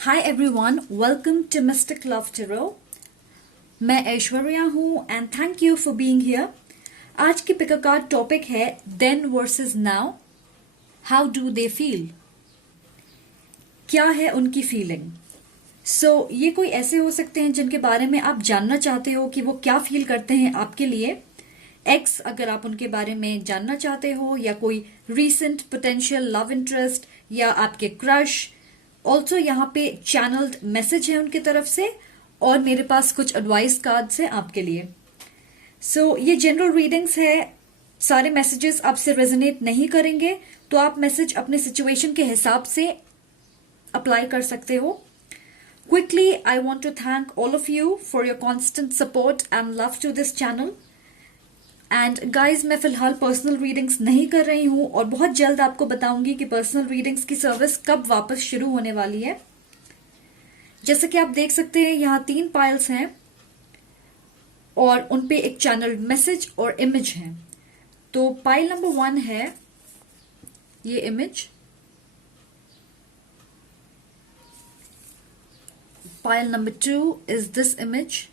Hi everyone, welcome to mystic love tarot. मैं ऐश्वर्या हूं and thank you for being here. आज की pick a card topic है then versus now. How do they feel? क्या है उनकी फीलिंग? ये कोई ऐसे हो सकते हैं जिनके बारे में आप जानना चाहते हो कि वो क्या फील करते हैं आपके लिए। एक्स अगर आप उनके बारे में जानना चाहते हो, या कोई रीसेंट पोटेंशियल लव इंटरेस्ट, या आपके क्रश। ऑल्सो यहाँ पे चैनल्ड मैसेज है उनकी तरफ से, और मेरे पास कुछ एडवाइस कार्ड्स हैं आपके लिए। ये जनरल रीडिंग्स है। सारे मैसेजेस आपसे रेजोनेट नहीं करेंगे, तो आप मैसेज अपने सिचुएशन के हिसाब से अप्लाई कर सकते हो। Quickly I want to thank all of you for your constant support and love to this channel. And guys, मैं फिलहाल पर्सनल रीडिंग्स नहीं कर रही हूं, और बहुत जल्द आपको बताऊंगी कि पर्सनल रीडिंग्स की सर्विस कब वापस शुरू होने वाली है। जैसे कि आप देख सकते हैं, यहाँ 3 पाइल्स हैं और उनपे एक चैनल मैसेज और इमेज है। तो पाइल नंबर 1 है ये image, pile number 2 is this image,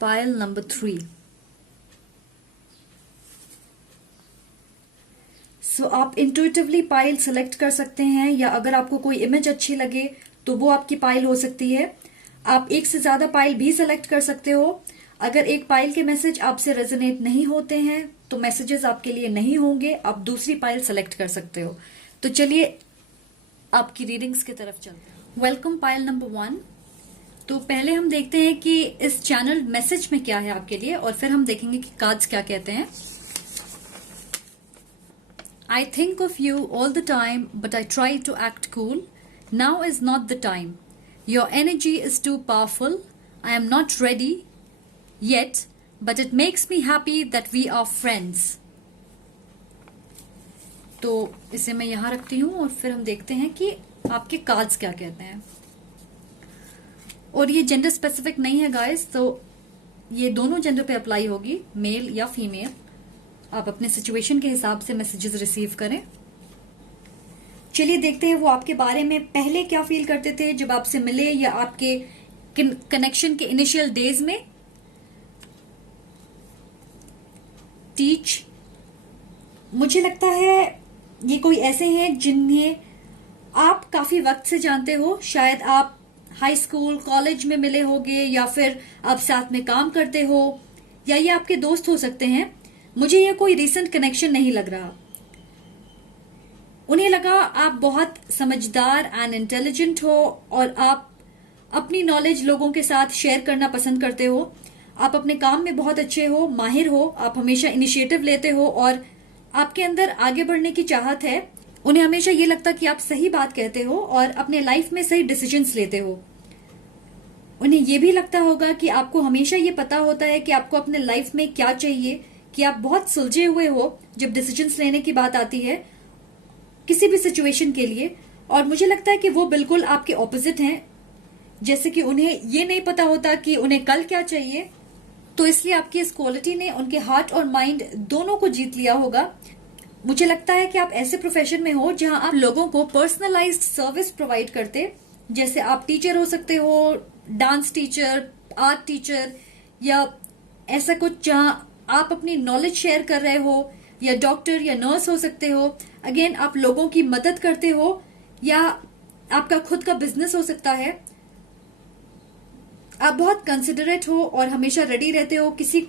pile number 3। आप इंट्यूटिवली पाइल सेलेक्ट कर सकते हैं, या अगर आपको कोई इमेज अच्छी लगे तो वो आपकी पाइल हो सकती है। आप एक से ज्यादा पाइल भी सेलेक्ट कर सकते हो। अगर एक पाइल के मैसेज आपसे रेजोनेट नहीं होते हैं तो मैसेजेस आपके लिए नहीं होंगे, आप दूसरी पाइल सेलेक्ट कर सकते हो। तो चलिए आपकी रीडिंग्स की तरफ चलते हैं। Welcome pile number 1। तो पहले हम देखते हैं कि इस चैनल मैसेज में क्या है आपके लिए, और फिर हम देखेंगे कि कार्ड्स क्या कहते हैं। I think of you all the time, but I try to act cool. Now is not the time. Your energy is too powerful. I am not ready yet, but it makes me happy that we are friends. तो इसे मैं यहाँ रखती हूँ, और फिर हम देखते हैं कि आपके कार्ड्स क्या कहते हैं। और ये जेंडर स्पेसिफिक नहीं है गाइस, तो ये दोनों जेंडर पे अप्लाई होगी, मेल या फीमेल। आप अपने सिचुएशन के हिसाब से मैसेजेस रिसीव करें। चलिए देखते हैं वो आपके बारे में पहले क्या फील करते थे जब आपसे मिले, या आपके कनेक्शन के इनिशियल डेज में। टीच, मुझे लगता है ये कोई ऐसे हैं जिन्हें आप काफी वक्त से जानते हो। शायद आप हाई स्कूल कॉलेज में मिले होंगे, या फिर आप साथ में काम करते हो, या ये आपके दोस्त हो सकते हैं। मुझे ये कोई रीसेंट कनेक्शन नहीं लग रहा। उन्हें लगा आप बहुत समझदार एंड इंटेलिजेंट हो, और आप अपनी नॉलेज लोगों के साथ शेयर करना पसंद करते हो। आप अपने काम में बहुत अच्छे हो, माहिर हो, आप हमेशा इनिशिएटिव लेते हो, और आपके अंदर आगे बढ़ने की चाहत है। उन्हें हमेशा ये लगता कि आप सही बात कहते हो और अपने लाइफ में सही डिसीजंस लेते हो। उन्हें ये भी लगता होगा कि आपको हमेशा ये पता होता है कि आपको अपने लाइफ में क्या चाहिए, कि आप बहुत सुलझे हुए हो जब डिसीजंस लेने की बात आती है किसी भी सिचुएशन के लिए। और मुझे लगता है कि वो बिल्कुल आपके ऑपोजिट हैं, जैसे कि उन्हें ये नहीं पता होता कि उन्हें कल क्या चाहिए। तो इसलिए आपकी इस क्वालिटी ने उनके हार्ट और माइंड दोनों को जीत लिया होगा। मुझे लगता है कि आप ऐसे प्रोफेशन में हो जहां आप लोगों को पर्सनलाइज्ड सर्विस प्रोवाइड करते। जैसे आप टीचर हो सकते हो, डांस टीचर, आर्ट टीचर, या ऐसा कुछ जहां आप अपनी नॉलेज शेयर कर रहे हो, या डॉक्टर या नर्स हो सकते हो। अगेन, आप लोगों की मदद करते हो, या आपका खुद का बिजनेस हो सकता है। आप बहुत कंसिडरेट हो और हमेशा रेडी रहते हो किसी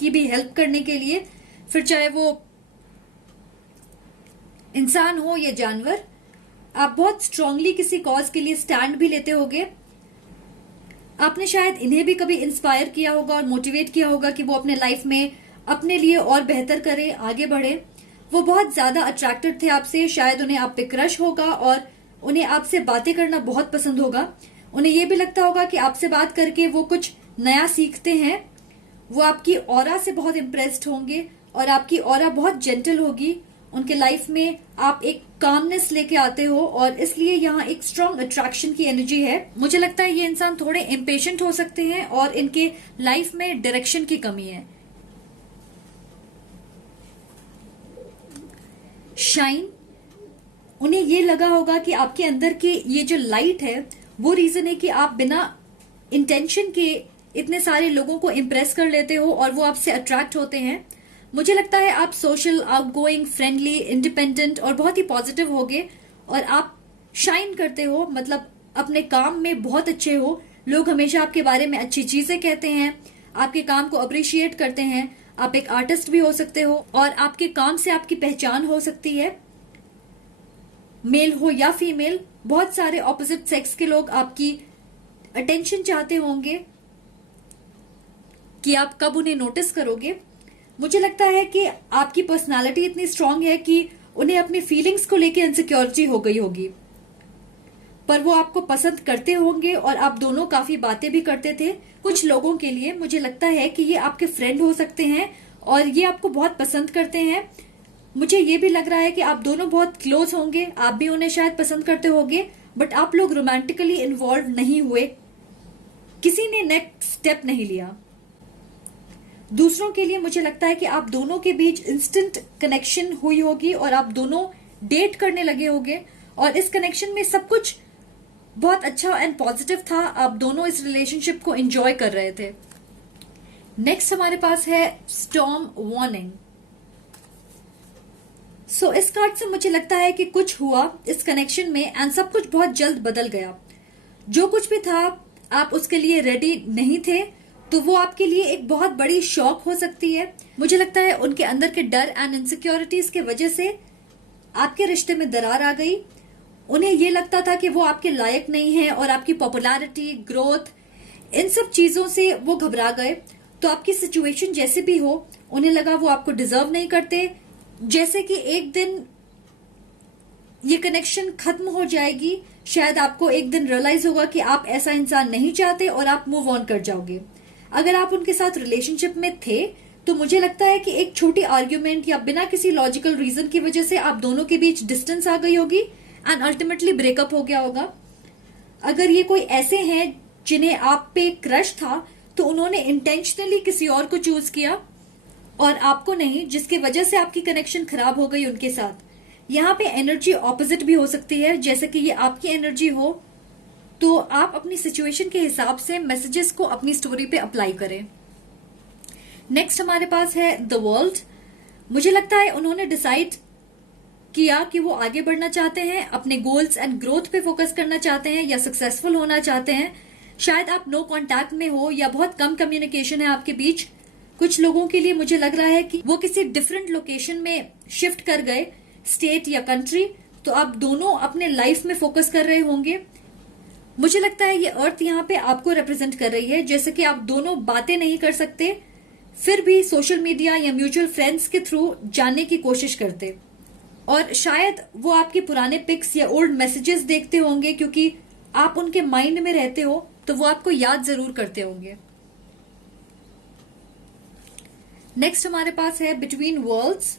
की भी हेल्प करने के लिए, फिर चाहे वो इंसान हो या जानवर। आप बहुत स्ट्रांगली किसी कॉज के लिए स्टैंड भी लेते होगे। आपने शायद इन्हें भी कभी इंस्पायर किया होगा और मोटिवेट किया होगा कि वो अपने लाइफ में अपने लिए और बेहतर करें, आगे बढ़े। वो बहुत ज्यादा अट्रैक्टेड थे आपसे। शायद उन्हें आप पे क्रश होगा, और उन्हें आपसे बातें करना बहुत पसंद होगा। उन्हें ये भी लगता होगा कि आपसे बात करके वो कुछ नया सीखते हैं। वो आपकी ऑरा से बहुत इम्प्रेस्ड होंगे, और आपकी ऑरा बहुत जेंटल होगी। उनके लाइफ में आप एक कामनेस लेके आते हो, और इसलिए यहाँ एक स्ट्रॉन्ग अट्रैक्शन की एनर्जी है। मुझे लगता है ये इंसान थोड़े इम्पेशेंट हो सकते हैं, और इनके लाइफ में डायरेक्शन की कमी है। शाइन। उन्हें ये लगा होगा कि आपके अंदर की ये जो लाइट है वो रीजन है कि आप बिना इंटेंशन के इतने सारे लोगों को इम्प्रेस कर लेते हो और वो आपसे अट्रैक्ट होते हैं। मुझे लगता है आप सोशल, आउटगोइंग, फ्रेंडली, इंडिपेंडेंट और बहुत ही पॉजिटिव होगे और आप शाइन करते हो, मतलब अपने काम में बहुत अच्छे हो। लोग हमेशा आपके बारे में अच्छी चीजें कहते हैं, आपके काम को अप्रिशिएट करते हैं। आप एक आर्टिस्ट भी हो सकते हो और आपके काम से आपकी पहचान हो सकती है। मेल हो या फीमेल, बहुत सारे ऑपोजिट सेक्स के लोग आपकी अटेंशन चाहते होंगे कि आप कब उन्हें नोटिस करोगे। मुझे लगता है कि आपकी पर्सनालिटी इतनी स्ट्रांग है कि उन्हें अपनी फीलिंग्स को लेकर इनसिक्योरिटी हो गई होगी, पर वो आपको पसंद करते होंगे और आप दोनों काफी बातें भी करते थे। कुछ लोगों के लिए मुझे लगता है कि ये आपके फ्रेंड हो सकते हैं और ये आपको बहुत पसंद करते हैं। मुझे ये भी लग रहा है कि आप दोनों बहुत क्लोज होंगे, आप भी उन्हें शायद पसंद करते होंगे, बट आप लोग रोमांटिकली इन्वॉल्व नहीं हुए, किसी ने नेक्स्ट स्टेप नहीं लिया। दूसरों के लिए मुझे लगता है कि आप दोनों के बीच इंस्टेंट कनेक्शन हुई होगी और आप दोनों डेट करने लगे होंगे और इस कनेक्शन में सब कुछ बहुत अच्छा एंड पॉजिटिव था। आप दोनों इस रिलेशनशिप को एंजॉय कर रहे थे। नेक्स्ट हमारे पास है स्टॉर्म वार्निंग। सो इस कार्ड से मुझे लगता है कि कुछ हुआ इस कनेक्शन में एंड सब कुछ बहुत जल्द बदल गया। जो कुछ भी था आप उसके लिए रेडी नहीं थे, तो वो आपके लिए एक बहुत बड़ी शॉक हो सकती है। मुझे लगता है उनके अंदर के डर एंड इनसिक्योरिटीज के वजह से आपके रिश्ते में दरार आ गई। उन्हें ये लगता था कि वो आपके लायक नहीं है और आपकी पॉपुलैरिटी, ग्रोथ, इन सब चीजों से वो घबरा गए। तो आपकी सिचुएशन जैसे भी हो, उन्हें लगा वो आपको डिजर्व नहीं करते। जैसे कि एक दिन ये कनेक्शन खत्म हो जाएगी, शायद आपको एक दिन रियलाइज होगा कि आप ऐसा इंसान नहीं चाहते और आप मूव ऑन कर जाओगे। अगर आप उनके साथ रिलेशनशिप में थे तो मुझे लगता है कि एक छोटी आर्ग्यूमेंट या बिना किसी लॉजिकल रीजन की वजह से आप दोनों के बीच डिस्टेंस आ गई होगी एंड अल्टीमेटली ब्रेकअप हो गया होगा। अगर ये कोई ऐसे हैं जिन्हें आप पे क्रश था तो उन्होंने इंटेंशनली किसी और को चूज किया और आपको नहीं, जिसकी वजह से आपकी कनेक्शन खराब हो गई उनके साथ। यहाँ पे एनर्जी ऑपोजिट भी हो सकती है, जैसे कि ये आपकी एनर्जी हो तो आप अपनी सिचुएशन के हिसाब से मैसेजेस को अपनी स्टोरी पे अप्लाई करें। नेक्स्ट हमारे पास है द वर्ल्ड। मुझे लगता है उन्होंने डिसाइड किया कि वो आगे बढ़ना चाहते हैं, अपने गोल्स एंड ग्रोथ पे फोकस करना चाहते हैं या सक्सेसफुल होना चाहते हैं। शायद आप नो कांटेक्ट में हो या बहुत कम कम्युनिकेशन है आपके बीच। कुछ लोगों के लिए मुझे लग रहा है कि वो किसी डिफरेंट लोकेशन में शिफ्ट कर गए, स्टेट या कंट्री, तो आप दोनों अपने लाइफ में फोकस कर रहे होंगे। मुझे लगता है ये अर्थ यहाँ पे आपको रिप्रेजेंट कर रही है, जैसे कि आप दोनों बातें नहीं कर सकते फिर भी सोशल मीडिया या म्यूचुअल फ्रेंड्स के थ्रू जानने की कोशिश करते, और शायद वो आपके पुराने पिक्स या ओल्ड मैसेजेस देखते होंगे क्योंकि आप उनके माइंड में रहते हो, तो वो आपको याद जरूर करते होंगे। नेक्स्ट हमारे पास है बिटवीन वर्ल्ड्स।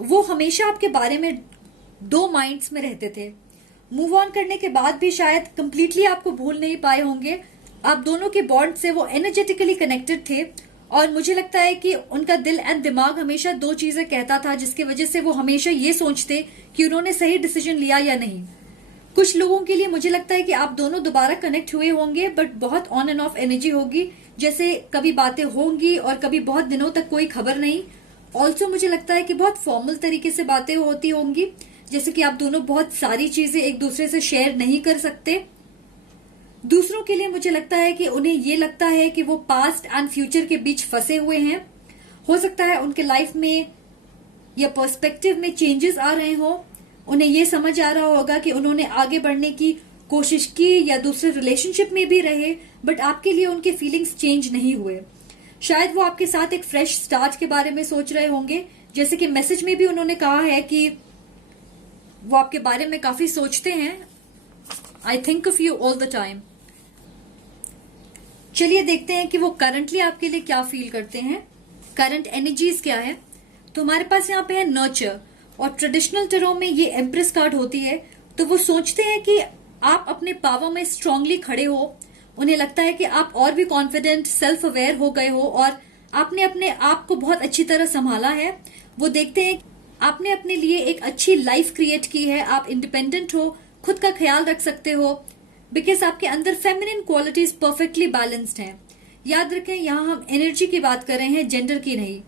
वो हमेशा आपके बारे में दो माइंड्स में रहते थे। मूव ऑन करने के बाद भी शायद कंप्लीटली आपको भूल नहीं पाए होंगे। आप दोनों के बॉन्ड से वो एनर्जेटिकली कनेक्टेड थे और मुझे लगता है कि उनका दिल एंड दिमाग हमेशा दो चीजें कहता था, जिसकी वजह से वो हमेशा ये सोचते कि उन्होंने सही डिसीजन लिया या नहीं। कुछ लोगों के लिए मुझे लगता है कि आप दोनों दोबारा कनेक्ट हुए होंगे, बट बहुत ऑन एंड ऑफ एनर्जी होगी, जैसे कभी बातें होंगी और कभी बहुत दिनों तक कोई खबर नहीं। ऑल्सो मुझे लगता है कि बहुत फॉर्मल तरीके से बातें होती होंगी, जैसे कि आप दोनों बहुत सारी चीजें एक दूसरे से शेयर नहीं कर सकते। दूसरों के लिए मुझे लगता है कि उन्हें ये लगता है कि वो पास्ट एंड फ्यूचर के बीच फंसे हुए हैं। हो सकता है उनके लाइफ में या पर्सपेक्टिव में चेंजेस आ रहे हो। उन्हें ये समझ आ रहा होगा कि उन्होंने आगे बढ़ने की कोशिश की या दूसरे रिलेशनशिप में भी रहे, बट आपके लिए उनके फीलिंग्स चेंज नहीं हुए। शायद वो आपके साथ एक फ्रेश स्टार्ट के बारे में सोच रहे होंगे, जैसे कि मैसेज में भी उन्होंने कहा है कि वो आपके बारे में काफी सोचते हैं। I think of you all the time. चलिए देखते हैं कि वो करंटली आपके लिए क्या फील करते हैं, करंट एनर्जीज क्या है। तो हमारे पास यहाँ पे है नर्चर, और ट्रेडिशनल टैरो में ये एम्प्रेस कार्ड होती है। तो वो सोचते हैं कि आप अपने पावर में स्ट्रांगली खड़े हो। उन्हें लगता है कि आप और भी कॉन्फिडेंट, सेल्फ अवेयर हो गए हो और आपने अपने आप को बहुत अच्छी तरह संभाला है। वो देखते हैं आपने अपने लिए एक अच्छी लाइफ क्रिएट की है, आप इंडिपेंडेंट हो, खुद का ख्याल रख सकते हो, बिकॉज आपके अंदर फेमिनिन क्वालिटीज परफेक्टली बैलेंस्ड हैं। याद रखें, यहाँ हम एनर्जी की बात कर रहे हैं, जेंडर की नहीं।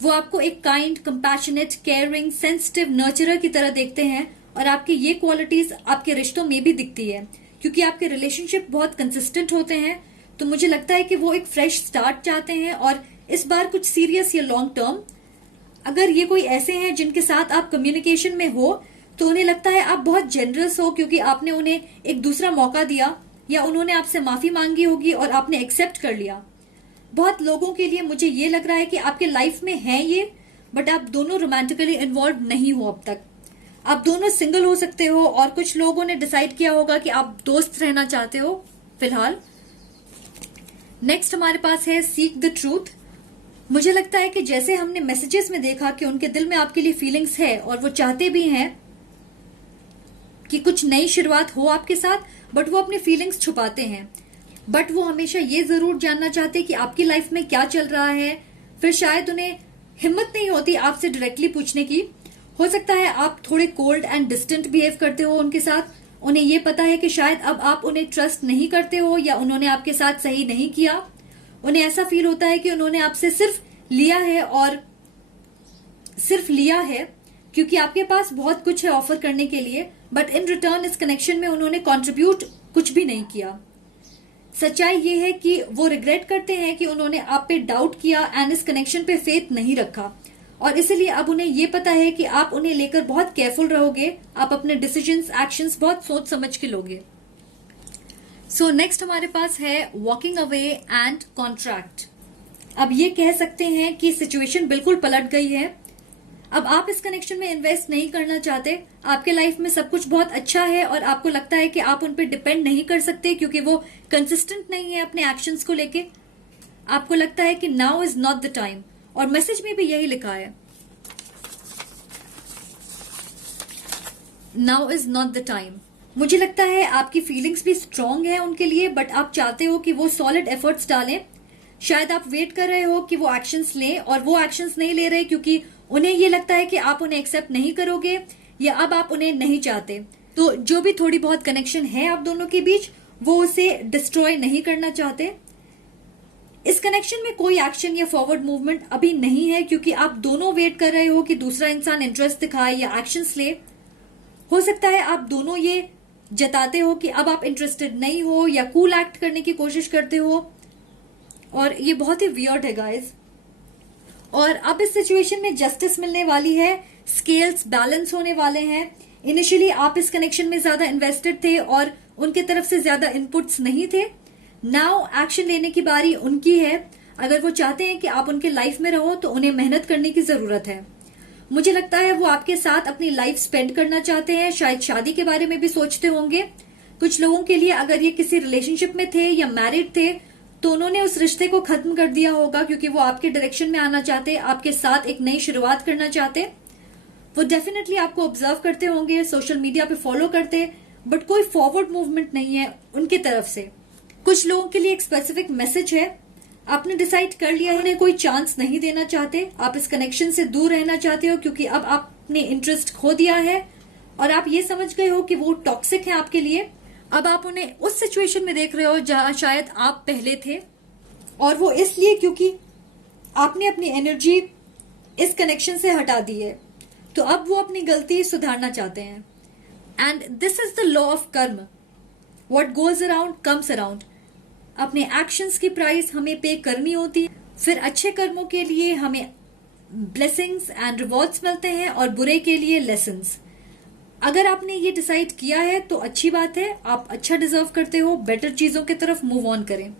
वो आपको एक काइंड, कंपैशनेट, केयरिंग, सेंसिटिव, नर्चरर की तरह देखते हैं, और आपकी ये क्वालिटीज आपके रिश्तों में भी दिखती है, क्योंकि आपके रिलेशनशिप बहुत कंसिस्टेंट होते हैं। तो मुझे लगता है कि वो एक फ्रेश स्टार्ट चाहते हैं, और इस बार कुछ सीरियस या लॉन्ग टर्म। अगर ये कोई ऐसे हैं जिनके साथ आप कम्युनिकेशन में हो, तो उन्हें लगता है आप बहुत जेनरस हो, क्योंकि आपने उन्हें एक दूसरा मौका दिया, या उन्होंने आपसे माफी मांगी होगी और आपने एक्सेप्ट कर लिया। बहुत लोगों के लिए मुझे ये लग रहा है कि आपके लाइफ में है ये, बट आप दोनों रोमांटिकली इन्वॉल्व नहीं हो अब तक। आप दोनों सिंगल हो सकते हो, और कुछ लोगों ने डिसाइड किया होगा कि आप दोस्त रहना चाहते हो फिलहाल। नेक्स्ट हमारे पास है सीक द ट्रूथ। मुझे लगता है कि जैसे हमने मैसेजेस में देखा कि उनके दिल में आपके लिए फीलिंग्स है, और वो चाहते भी हैं कि कुछ नई शुरुआत हो आपके साथ, बट वो अपनी फीलिंग्स छुपाते हैं। बट वो हमेशा ये जरूर जानना चाहते हैं कि आपकी लाइफ में क्या चल रहा है। फिर शायद उन्हें हिम्मत नहीं होती आपसे डायरेक्टली पूछने की। हो सकता है आप थोड़े कोल्ड एंड डिस्टेंट बिहेव करते हो उनके साथ। उन्हें ये पता है कि शायद अब आप उन्हें ट्रस्ट नहीं करते हो, या उन्होंने आपके साथ सही नहीं किया। उन्हें ऐसा फील होता है कि उन्होंने आपसे सिर्फ लिया है, और सिर्फ लिया है क्योंकि आपके पास बहुत कुछ है ऑफर करने के लिए, बट इन रिटर्न इस कनेक्शन में उन्होंने कंट्रीब्यूट कुछ भी नहीं किया। सच्चाई ये है कि वो रिग्रेट करते हैं कि उन्होंने आप पे डाउट किया एंड इस कनेक्शन पे फेथ नहीं रखा, और इसलिए अब उन्हें ये पता है कि आप उन्हें लेकर बहुत केयरफुल रहोगे। आप अपने डिसीजंस, एक्शंस बहुत सोच समझ के लोगे। सो नेक्स्ट हमारे पास है वॉकिंग अवे एंड कॉन्ट्रैक्ट। अब ये कह सकते हैं कि सिचुएशन बिल्कुल पलट गई है। अब आप इस कनेक्शन में इन्वेस्ट नहीं करना चाहते। आपके लाइफ में सब कुछ बहुत अच्छा है, और आपको लगता है कि आप उन पर डिपेंड नहीं कर सकते, क्योंकि वो कंसिस्टेंट नहीं है अपने एक्शंस को लेके। आपको लगता है कि now is not the time, और मैसेज में भी यही लिखा है, now is not the time. मुझे लगता है आपकी फीलिंग्स भी स्ट्रांग है उनके लिए, बट आप चाहते हो कि वो सॉलिड एफर्ट्स डालें। शायद आप वेट कर रहे हो कि वो एक्शंस लें, और वो एक्शंस नहीं ले रहे क्योंकि उन्हें ये लगता है कि आप उन्हें एक्सेप्ट नहीं करोगे, या अब आप उन्हें नहीं चाहते। तो जो भी थोड़ी बहुत कनेक्शन है आप दोनों के बीच, वो उसे डिस्ट्रॉय नहीं करना चाहते। इस कनेक्शन में कोई एक्शन या फॉरवर्ड मूवमेंट अभी नहीं है, क्योंकि आप दोनों वेट कर रहे हो कि दूसरा इंसान इंटरेस्ट दिखाए या एक्शंस ले। हो सकता है आप दोनों ये जताते हो कि अब आप इंटरेस्टेड नहीं हो, या कूल एक्ट करने की कोशिश करते हो, और ये बहुत ही वियर्ड है गाइस। और अब इस सिचुएशन में जस्टिस मिलने वाली है, स्केल्स बैलेंस होने वाले हैं। इनिशियली आप इस कनेक्शन में ज्यादा इन्वेस्टेड थे और उनके तरफ से ज्यादा इनपुट्स नहीं थे। नाउ एक्शन लेने की बारी उनकी है। अगर वो चाहते हैं कि आप उनके लाइफ में रहो, तो उन्हें मेहनत करने की जरूरत है। मुझे लगता है वो आपके साथ अपनी लाइफ स्पेंड करना चाहते हैं। शायद शादी के बारे में भी सोचते होंगे। कुछ लोगों के लिए अगर ये किसी रिलेशनशिप में थे या मैरिड थे, तो उन्होंने उस रिश्ते को खत्म कर दिया होगा, क्योंकि वो आपके डायरेक्शन में आना चाहते, आपके साथ एक नई शुरुआत करना चाहते। वो डेफिनेटली आपको ऑब्जर्व करते होंगे, सोशल मीडिया पे फॉलो करते, बट कोई फॉरवर्ड मूवमेंट नहीं है उनकी तरफ से। कुछ लोगों के लिए एक स्पेसिफिक मैसेज है, आपने डिसाइड कर लिया है, उन्हें कोई चांस नहीं देना चाहते। आप इस कनेक्शन से दूर रहना चाहते हो, क्योंकि अब आपने इंटरेस्ट खो दिया है, और आप ये समझ गए हो कि वो टॉक्सिक है आपके लिए। अब आप उन्हें उस सिचुएशन में देख रहे हो जहां शायद आप पहले थे, और वो इसलिए क्योंकि आपने अपनी एनर्जी इस कनेक्शन से हटा दी है। तो अब वो अपनी गलती सुधारना चाहते हैं। And this is the law of karma, what goes around comes around. अपने एक्शंस की प्राइस हमें पे करनी होती है। फिर अच्छे कर्मों के लिए हमें ब्लेसिंग्स एंड रिवॉर्ड्स मिलते हैं, और बुरे के लिए लेसन्स। अगर आपने ये डिसाइड किया है तो अच्छी बात है, आप अच्छा डिजर्व करते हो। बेटर चीजों की तरफ मूव ऑन करें,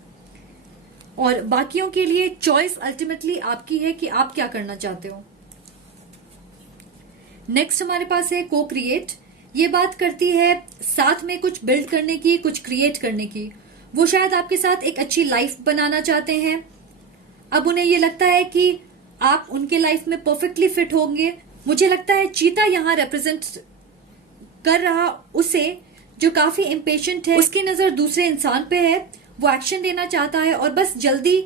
और बाकियों के लिए चॉइस अल्टीमेटली आपकी है कि आप क्या करना चाहते हो। नेक्स्ट हमारे पास है को क्रिएट। ये बात करती है साथ में कुछ बिल्ड करने की, कुछ क्रिएट करने की। वो शायद आपके साथ एक अच्छी लाइफ बनाना चाहते हैं। अब उन्हें ये लगता है कि आप उनके लाइफ में परफेक्टली फिट होंगे। मुझे लगता है चीता यहाँ रिप्रेजेंट कर रहा उसे जो काफी इम्पेशेंट है, उसकी नजर दूसरे इंसान पे है। वो एक्शन लेना चाहता है और बस जल्दी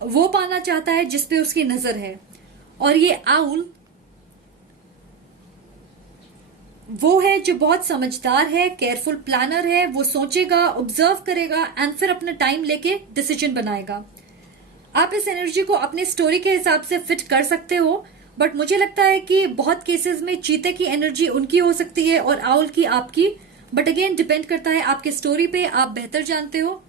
वो पाना चाहता है जिसपे उसकी नजर है। और ये आउल वो है जो बहुत समझदार है, केयरफुल प्लानर है, वो सोचेगा, ऑब्जर्व करेगा एंड फिर अपना टाइम लेके डिसीजन बनाएगा। आप इस एनर्जी को अपने स्टोरी के हिसाब से फिट कर सकते हो, बट मुझे लगता है कि बहुत केसेस में चीते की एनर्जी उनकी हो सकती है और आउल की आपकी, बट अगेन डिपेंड करता है आपके स्टोरी पे, आप बेहतर जानते हो।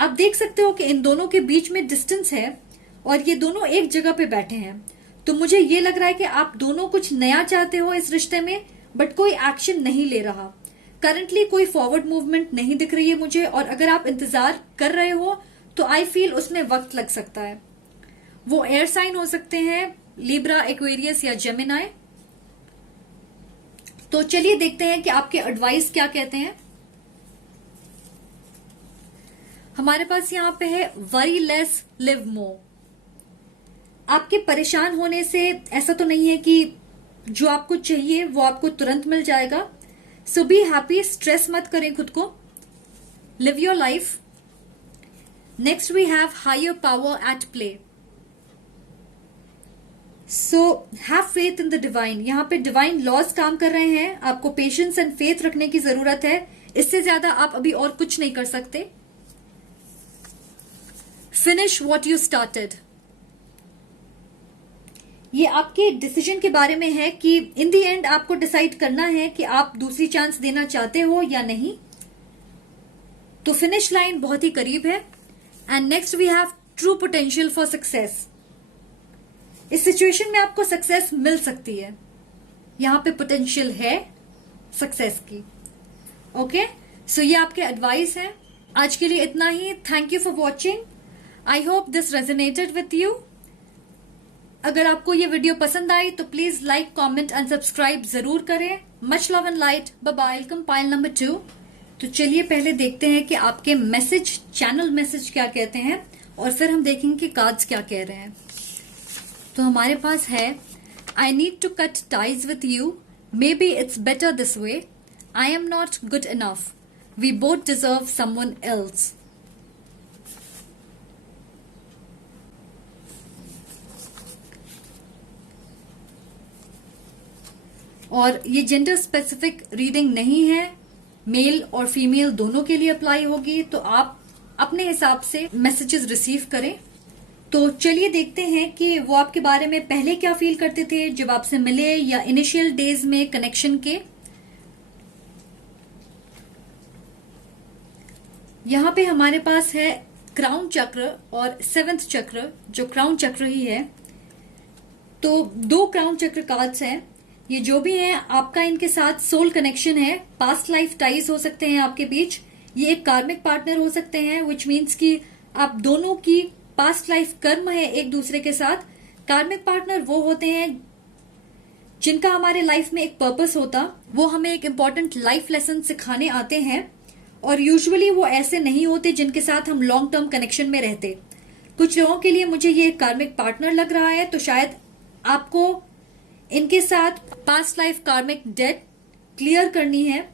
आप देख सकते हो कि इन दोनों के बीच में डिस्टेंस है और ये दोनों एक जगह पे बैठे हैं। तो मुझे ये लग रहा है कि आप दोनों कुछ नया चाहते हो इस रिश्ते में, बट कोई एक्शन नहीं ले रहा। करंटली कोई फॉरवर्ड मूवमेंट नहीं दिख रही है मुझे, और अगर आप इंतजार कर रहे हो तो आई फील उसमें वक्त लग सकता है। वो एयर साइन हो सकते हैं, लिब्रा, एक्वेरियस या जेमिनाई। तो चलिए देखते हैं कि आपके एडवाइस क्या कहते हैं। हमारे पास यहां पे है वरी लेस लिव मोर। आपके परेशान होने से ऐसा तो नहीं है कि जो आपको चाहिए वो आपको तुरंत मिल जाएगा। सो बी हैप्पी, स्ट्रेस मत करें खुद को, live your life. Next we have higher power at play. So have faith in the divine. यहां पे डिवाइन लॉज काम कर रहे हैं, आपको पेशेंस एंड फेथ रखने की जरूरत है। इससे ज्यादा आप अभी और कुछ नहीं कर सकते। Finish what you started. ये आपके डिसीजन के बारे में है कि इन दी एंड आपको डिसाइड करना है कि आप दूसरी चांस देना चाहते हो या नहीं। तो फिनिश लाइन बहुत ही करीब है। And next we have true potential for success. इस सिचुएशन में आपको सक्सेस मिल सकती है, यहां पे पोटेंशियल है सक्सेस की। ओके, सो ये आपके एडवाइस है। आज के लिए इतना ही। Thank you for watching. I hope this resonated with you. अगर आपको ये वीडियो पसंद आई तो please like, comment and subscribe जरूर करें। Much love and light. Bye bye. Compile number 2। तो चलिए पहले देखते हैं कि आपके मैसेज, चैनल मैसेज क्या कहते हैं, और फिर हम देखेंगे कि कार्ड्स क्या कह रहे हैं। तो हमारे पास है, I need to cut ties with you, maybe it's better this way, I am not good enough, we both deserve someone else. और ये जेंडर स्पेसिफिक रीडिंग नहीं है, मेल और फीमेल दोनों के लिए अप्लाई होगी, तो आप अपने हिसाब से मैसेजेस रिसीव करें। तो चलिए देखते हैं कि वो आपके बारे में पहले क्या फील करते थे जब आपसे मिले, या इनिशियल डेज में कनेक्शन के। यहां पे हमारे पास है क्राउन चक्र और 7th चक्र, जो क्राउन चक्र ही है। तो 2 क्राउन चक्र कार्ड्स हैं। ये जो भी है आपका इनके साथ सोल कनेक्शन है, पास्ट लाइफ टाइज हो सकते हैं आपके बीच। ये एक कार्मिक पार्टनर हो सकते हैं, विच मीन्स कि आप दोनों की पास्ट लाइफ कर्म है एक दूसरे के साथ। कार्मिक पार्टनर वो होते हैं जिनका हमारे लाइफ में एक पर्पस होता, वो हमें एक इम्पोर्टेंट लाइफ लेसन सिखाने आते हैं, और यूजुअली वो ऐसे नहीं होते जिनके साथ हम लॉन्ग टर्म कनेक्शन में रहते। कुछ लोगों के लिए मुझे ये कार्मिक पार्टनर लग रहा है, तो शायद आपको इनके साथ पास्ट लाइफ कार्मिक डेट क्लियर करनी है।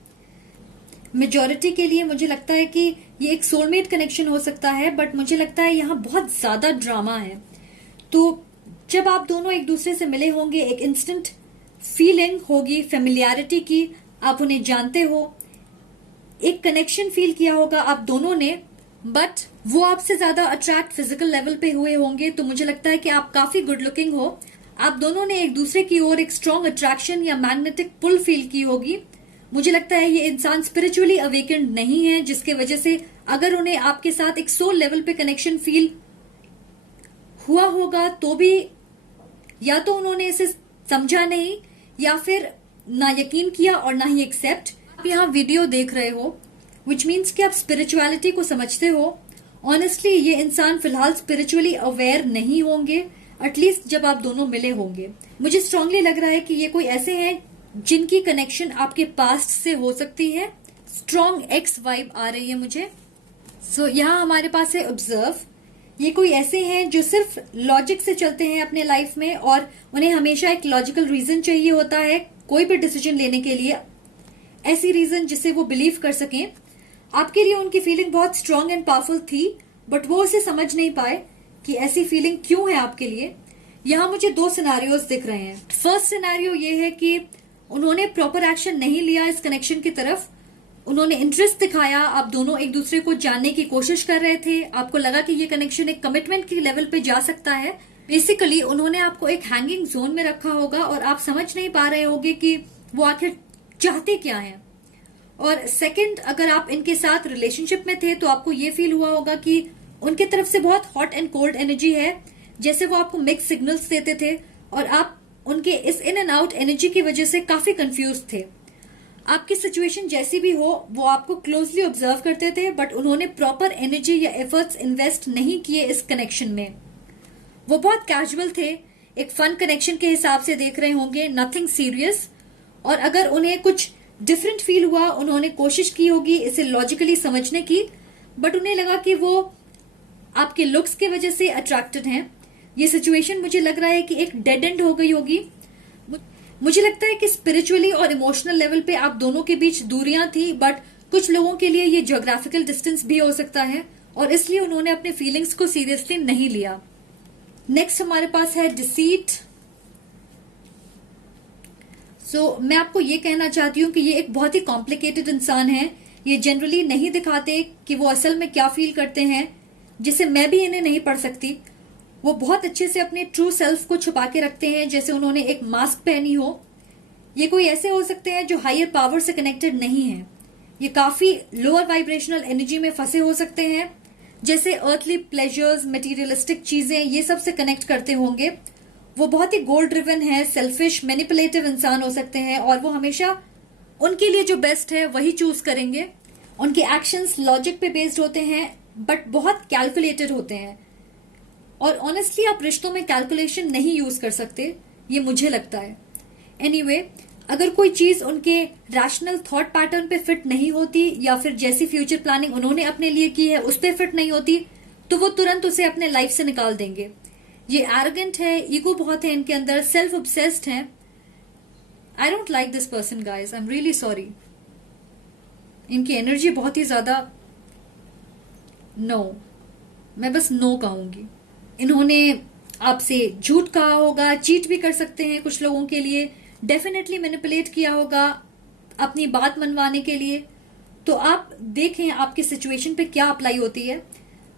मेजॉरिटी के लिए मुझे लगता है कि ये एक सोलमेट कनेक्शन हो सकता है, बट मुझे लगता है यहाँ बहुत ज्यादा ड्रामा है। तो जब आप दोनों एक दूसरे से मिले होंगे, एक इंस्टेंट फीलिंग होगी फेमिलियरिटी की, आप उन्हें जानते हो, एक कनेक्शन फील किया होगा आप दोनों ने, बट वो आपसे ज्यादा अट्रैक्ट फिजिकल लेवल पे हुए होंगे। तो मुझे लगता है कि आप काफी गुड लुकिंग हो, आप दोनों ने एक दूसरे की ओर एक स्ट्रॉन्ग अट्रैक्शन या मैग्नेटिक पुल फील की होगी। मुझे लगता है ये इंसान स्पिरिचुअली अवेकेंड नहीं है, जिसके वजह से अगर उन्हें आपके साथ एक सोल लेवल पे कनेक्शन फील हुआ होगा तो भी या तो उन्होंने इसे समझा नहीं, या फिर ना यकीन किया और ना ही एक्सेप्ट। आप यहाँ वीडियो देख रहे हो, विच मीन्स कि आप स्पिरिचुअलिटी को समझते हो। ऑनेस्टली ये इंसान फिलहाल स्पिरिचुअली अवेयर नहीं होंगे, एटलीस्ट जब आप दोनों मिले होंगे। मुझे स्ट्रांगली लग रहा है कि ये कोई ऐसे हैं जिनकी कनेक्शन आपके पास्ट से हो सकती है। स्ट्रॉन्ग एक्स वाइब आ रही है मुझे। सो यहाँ हमारे पास है ऑब्जर्व। ये कोई ऐसे हैं जो सिर्फ लॉजिक से चलते हैं अपने लाइफ में, और उन्हें हमेशा एक लॉजिकल रीजन चाहिए होता है कोई भी डिसीजन लेने के लिए, ऐसी रीजन जिसे वो बिलीव कर सकें। आपके लिए उनकी फीलिंग बहुत स्ट्रांग एंड पावरफुल थी, बट वो उसे समझ नहीं पाए कि ऐसी फीलिंग क्यों है आपके लिए। यहाँ मुझे 2 सिनेरियोज दिख रहे हैं। फर्स्ट सिनेरियो ये है कि उन्होंने प्रॉपर एक्शन नहीं लिया इस कनेक्शन की तरफ, उन्होंने इंटरेस्ट दिखाया, आप दोनों एक दूसरे को जानने की कोशिश कर रहे थे, आपको लगा कि ये कनेक्शन एक कमिटमेंट के लेवल पे जा सकता है। बेसिकली उन्होंने आपको एक हैंगिंग जोन में रखा होगा और आप समझ नहीं पा रहे होगे कि वो आखिर चाहते क्या हैं। और सेकंड, अगर आप इनके साथ रिलेशनशिप में थे तो आपको ये फील हुआ होगा कि उनकी तरफ से बहुत हॉट एंड कोल्ड एनर्जी है, जैसे वो आपको मिक्स सिग्नल्स देते थे और आप उनके इस इन एंड आउट एनर्जी की वजह से काफी कंफ्यूज थे। आपकी सिचुएशन जैसी भी हो, वो आपको क्लोजली ऑब्जर्व करते थे, बट उन्होंने प्रॉपर एनर्जी या एफर्ट्स इन्वेस्ट नहीं किए इस कनेक्शन में। वो बहुत कैजुअल थे, एक फन कनेक्शन के हिसाब से देख रहे होंगे, नथिंग सीरियस। और अगर उन्हें कुछ डिफरेंट फील हुआ, उन्होंने कोशिश की होगी इसे लॉजिकली समझने की, बट उन्हें लगा कि वो आपके लुक्स की वजह से अट्रैक्टेड हैं। ये सिचुएशन मुझे लग रहा है कि एक डेड एंड हो गई होगी। मुझे लगता है कि स्पिरिचुअली और इमोशनल लेवल पे आप दोनों के बीच दूरियां थी, बट कुछ लोगों के लिए ये ज्योग्राफिकल डिस्टेंस भी हो सकता है और इसलिए उन्होंने अपने फीलिंग्स को सीरियसली नहीं लिया। नेक्स्ट हमारे पास है डिसीट। मैं आपको ये कहना चाहती हूँ कि ये एक बहुत ही कॉम्प्लिकेटेड इंसान है। ये जनरली नहीं दिखाते कि वो असल में क्या फील करते हैं, जिसे मैं भी इन्हें नहीं पढ़ सकती। वो बहुत अच्छे से अपने ट्रू सेल्फ को छुपा के रखते हैं, जैसे उन्होंने एक मास्क पहनी हो। ये कोई ऐसे हो सकते हैं जो हायर पावर से कनेक्टेड नहीं है। ये काफी लोअर वाइब्रेशनल एनर्जी में फंसे हो सकते हैं, जैसे अर्थली प्लेजर्स, मटेरियलिस्टिक चीजें, ये सब से कनेक्ट करते होंगे। वो बहुत ही गोल ड्रिवन है, सेल्फिश, मैनिपुलेटिव इंसान हो सकते हैं और वो हमेशा उनके लिए जो बेस्ट है वही चूज करेंगे। उनके एक्शंस लॉजिक पे बेस्ड होते हैं, बट बहुत कैलकुलेटेड होते हैं। और ऑनेस्टली आप रिश्तों में कैलकुलेशन नहीं यूज कर सकते, ये मुझे लगता है। एनीवे, अगर कोई चीज उनके रैशनल थॉट पैटर्न पे फिट नहीं होती या फिर जैसी फ्यूचर प्लानिंग उन्होंने अपने लिए की है उस पे फिट नहीं होती, तो वो तुरंत उसे अपने लाइफ से निकाल देंगे। ये एरोगेंट है, ईगो बहुत है इनके अंदर, सेल्फ ऑब्सेस्ड है। I don't like this person guys, I am really sorry. इनकी एनर्जी बहुत ही ज्यादा मैं बस नो कहूंगी। इन्होंने आपसे झूठ कहा होगा, चीट भी कर सकते हैं कुछ लोगों के लिए, डेफिनेटली मैनिपुलेट किया होगा अपनी बात मनवाने के लिए। तो आप देखें आपकी सिचुएशन पे क्या अप्लाई होती है।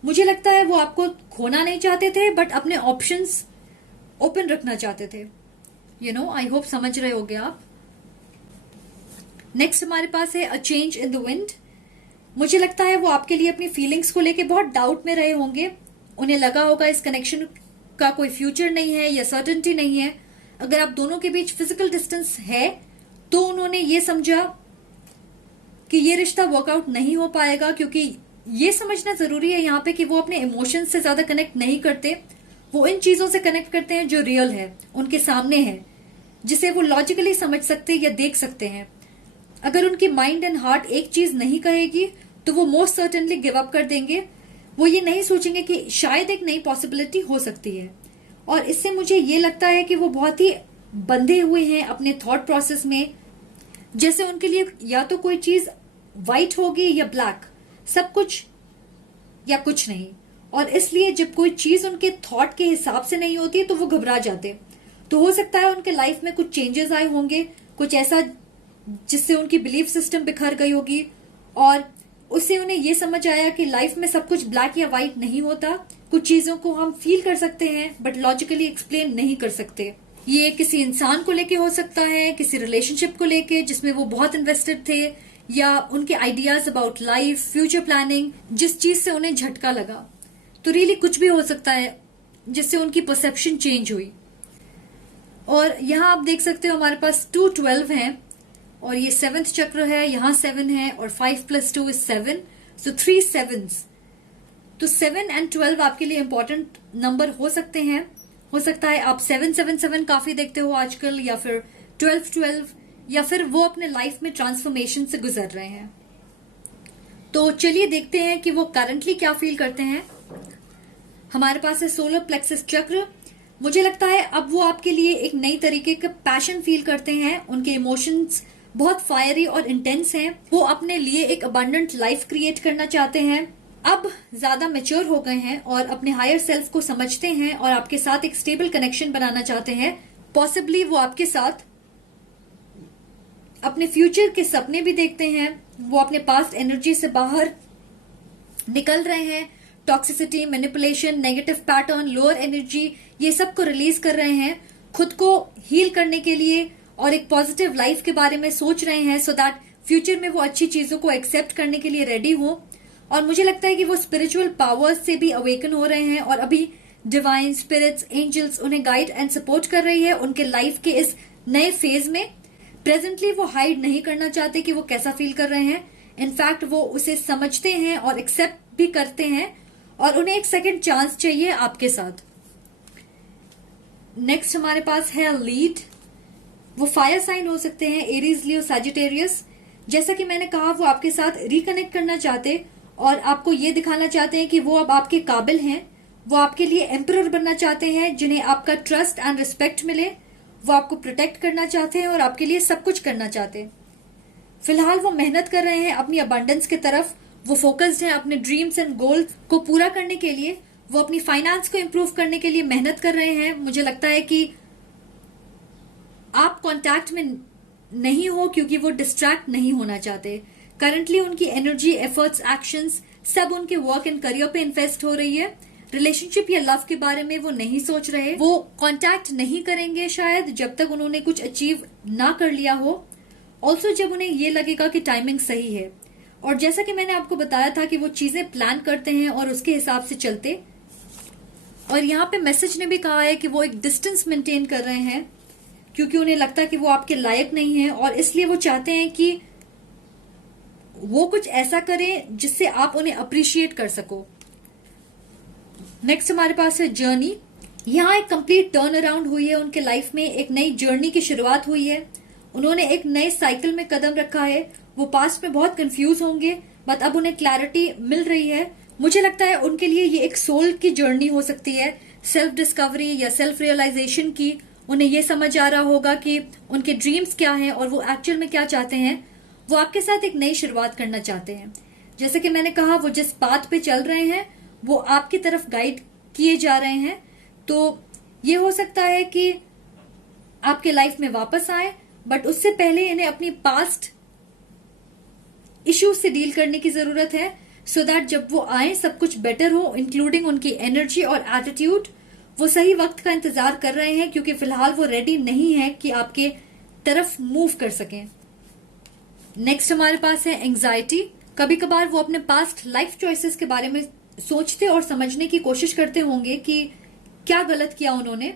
मुझे लगता है वो आपको खोना नहीं चाहते थे, बट अपने ऑप्शंस ओपन रखना चाहते थे। आई होप समझ रहे होगे आप। नेक्स्ट हमारे पास है a change in the wind. मुझे लगता है वो आपके लिए अपनी फीलिंग्स को लेके बहुत डाउट में रहे होंगे। उन्हें लगा होगा इस कनेक्शन का कोई फ्यूचर नहीं है या सर्टेनिटी नहीं है। अगर आप दोनों के बीच फिजिकल डिस्टेंस है तो उन्होंने ये समझा कि ये रिश्ता वर्कआउट नहीं हो पाएगा, क्योंकि ये समझना जरूरी है यहाँ पे कि वो अपने इमोशंस से ज्यादा कनेक्ट नहीं करते। वो इन चीजों से कनेक्ट करते हैं जो रियल है, उनके सामने है, जिसे वो लॉजिकली समझ सकते या देख सकते हैं। अगर उनकी माइंड एंड हार्ट एक चीज नहीं कहेगी तो वो मोस्ट सर्टेनली गिव अप कर देंगे। वो ये नहीं सोचेंगे कि शायद एक नई पॉसिबिलिटी हो सकती है। और इससे मुझे ये लगता है कि वो बहुत ही बंधे हुए हैं अपने थॉट प्रोसेस में, जैसे उनके लिए या तो कोई चीज व्हाइट होगी या ब्लैक, सब कुछ या कुछ नहीं। और इसलिए जब कोई चीज उनके थॉट के हिसाब से नहीं होती तो वो घबरा जाते। तो हो सकता है उनके लाइफ में कुछ चेंजेस आए होंगे, कुछ ऐसा जिससे उनकी बिलीफ सिस्टम बिखर गई होगी और उससे उन्हें ये समझ आया कि लाइफ में सब कुछ ब्लैक या व्हाइट नहीं होता। कुछ चीजों को हम फील कर सकते हैं बट लॉजिकली एक्सप्लेन नहीं कर सकते। ये किसी इंसान को लेके हो सकता है, किसी रिलेशनशिप को लेके जिसमें वो बहुत इन्वेस्टेड थे, या उनके ideas about life, future planning, जिस चीज से उन्हें झटका लगा। तो रियली कुछ भी हो सकता है जिससे उनकी परसेप्शन चेंज हुई। और यहाँ आप देख सकते हो हमारे पास 212 हैं और ये 7th चक्र है, यहाँ 7 है और 5 + 2 is 7, so 3 sevens। तो 7 and 12 आपके लिए इंपॉर्टेंट नंबर हो सकते हैं। हो सकता है आप 777 काफी देखते हो आजकल, या फिर 1212, या फिर वो अपने लाइफ में ट्रांसफॉर्मेशन से गुजर रहे हैं। तो चलिए देखते हैं कि वो करंटली क्या फील करते हैं। हमारे पास है सोलर प्लेक्सस चक्र। मुझे लगता है अब वो आपके लिए एक नई तरीके का पैशन फील करते हैं। उनके इमोशंस बहुत फायरी और इंटेंस हैं। वो अपने लिए एक अबंडेंट लाइफ क्रिएट करना चाहते हैं। अब ज्यादा मैच्योर हो गए हैं और अपने हायर सेल्फ को समझते हैं और आपके साथ एक स्टेबल कनेक्शन बनाना चाहते हैं। पॉसिबली वो आपके साथ अपने फ्यूचर के सपने भी देखते हैं, वो अपने पास्ट एनर्जी से बाहर निकल रहे हैं, toxicity, manipulation, negative pattern, lower energy, ये सब को रिलीज कर रहे हैं, खुद को हील करने के लिए और एक पॉजिटिव लाइफ के बारे में सोच रहे हैं, सो दैट फ्यूचर में वो अच्छी चीजों को एक्सेप्ट करने के लिए रेडी हो। और मुझे लगता है कि वो स्पिरिचुअल पावर्स से भी अवेकन हो रहे हैं और अभी डिवाइन स्पिरिट्स, एंजल्स उन्हें गाइड एंड सपोर्ट कर रही है उनके लाइफ के इस नए फेज में। प्रेजेंटली वो हाइड नहीं करना चाहते कि वो कैसा फील कर रहे हैं, इनफैक्ट वो उसे समझते हैं और एक्सेप्ट भी करते हैं और उन्हें एक सेकंड चांस चाहिए आपके साथ। नेक्स्ट हमारे पास है लीड। वो फायर साइन हो सकते हैं, एरीज, लियो, सैजिटेरियस। जैसा कि मैंने कहा, वो आपके साथ रिकनेक्ट करना चाहते और आपको ये दिखाना चाहते हैं कि वो अब आपके काबिल हैं। वो आपके लिए एम्परर बनना चाहते हैं, जिन्हें आपका ट्रस्ट एंड रिस्पेक्ट मिले। वो आपको प्रोटेक्ट करना चाहते हैं और आपके लिए सब कुछ करना चाहते हैं। फिलहाल वो मेहनत कर रहे हैं अपनी अबंडेंस की तरफ। वो फोकस्ड हैं अपने ड्रीम्स एंड गोल्स को पूरा करने के लिए। वो अपनी फाइनेंस को इम्प्रूव करने के लिए मेहनत कर रहे हैं। मुझे लगता है कि आप कांटेक्ट में नहीं हो क्योंकि वो डिस्ट्रैक्ट नहीं होना चाहते। करंटली उनकी एनर्जी, एफर्ट्स, एक्शंस सब उनके वर्क एंड करियर पे इन्वेस्ट हो रही है। रिलेशनशिप या लव के बारे में वो नहीं सोच रहे। वो कांटेक्ट नहीं करेंगे शायद जब तक उन्होंने कुछ अचीव ना कर लिया हो। ऑल्सो जब उन्हें ये लगेगा कि टाइमिंग सही है। और जैसा कि मैंने आपको बताया था कि वो चीजें प्लान करते हैं और उसके हिसाब से चलते। और यहाँ पे मैसेज ने भी कहा है कि वो एक डिस्टेंस मेंटेन कर रहे हैं क्योंकि उन्हें लगता है कि वो आपके लायक नहीं है और इसलिए वो चाहते हैं कि वो कुछ ऐसा करें जिससे आप उन्हें अप्रिशिएट कर सको। नेक्स्ट हमारे पास है जर्नी। यहाँ एक कंप्लीट टर्न अराउंड हुई है उनके लाइफ में, एक नई जर्नी की शुरुआत हुई है। उन्होंने एक नए साइकिल में कदम रखा है। वो पास्ट में बहुत कंफ्यूज होंगे बट अब उन्हें क्लैरिटी मिल रही है। मुझे लगता है उनके लिए ये एक सोल की जर्नी हो सकती है, सेल्फ डिस्कवरी या सेल्फ रियलाइजेशन की। उन्हें ये समझ आ रहा होगा कि उनके ड्रीम्स क्या हैं और वो एक्चुअल में क्या चाहते हैं। वो आपके साथ एक नई शुरुआत करना चाहते हैं। जैसे कि मैंने कहा, वो जिस पाथ पे चल रहे हैं वो आपकी तरफ गाइड किए जा रहे हैं। तो ये हो सकता है कि आपके लाइफ में वापस आए, बट उससे पहले इन्हें अपनी पास्ट इश्यूज से डील करने की जरूरत है, सो दैट जब वो आए सब कुछ बेटर हो, इंक्लूडिंग उनकी एनर्जी और एटीट्यूड। वो सही वक्त का इंतजार कर रहे हैं क्योंकि फिलहाल वो रेडी नहीं है कि आपके तरफ मूव कर सकें। नेक्स्ट हमारे पास है एंजाइटी। कभी कभार वो अपने पास्ट लाइफ चॉइसेस के बारे में सोचते और समझने की कोशिश करते होंगे कि क्या गलत किया उन्होंने।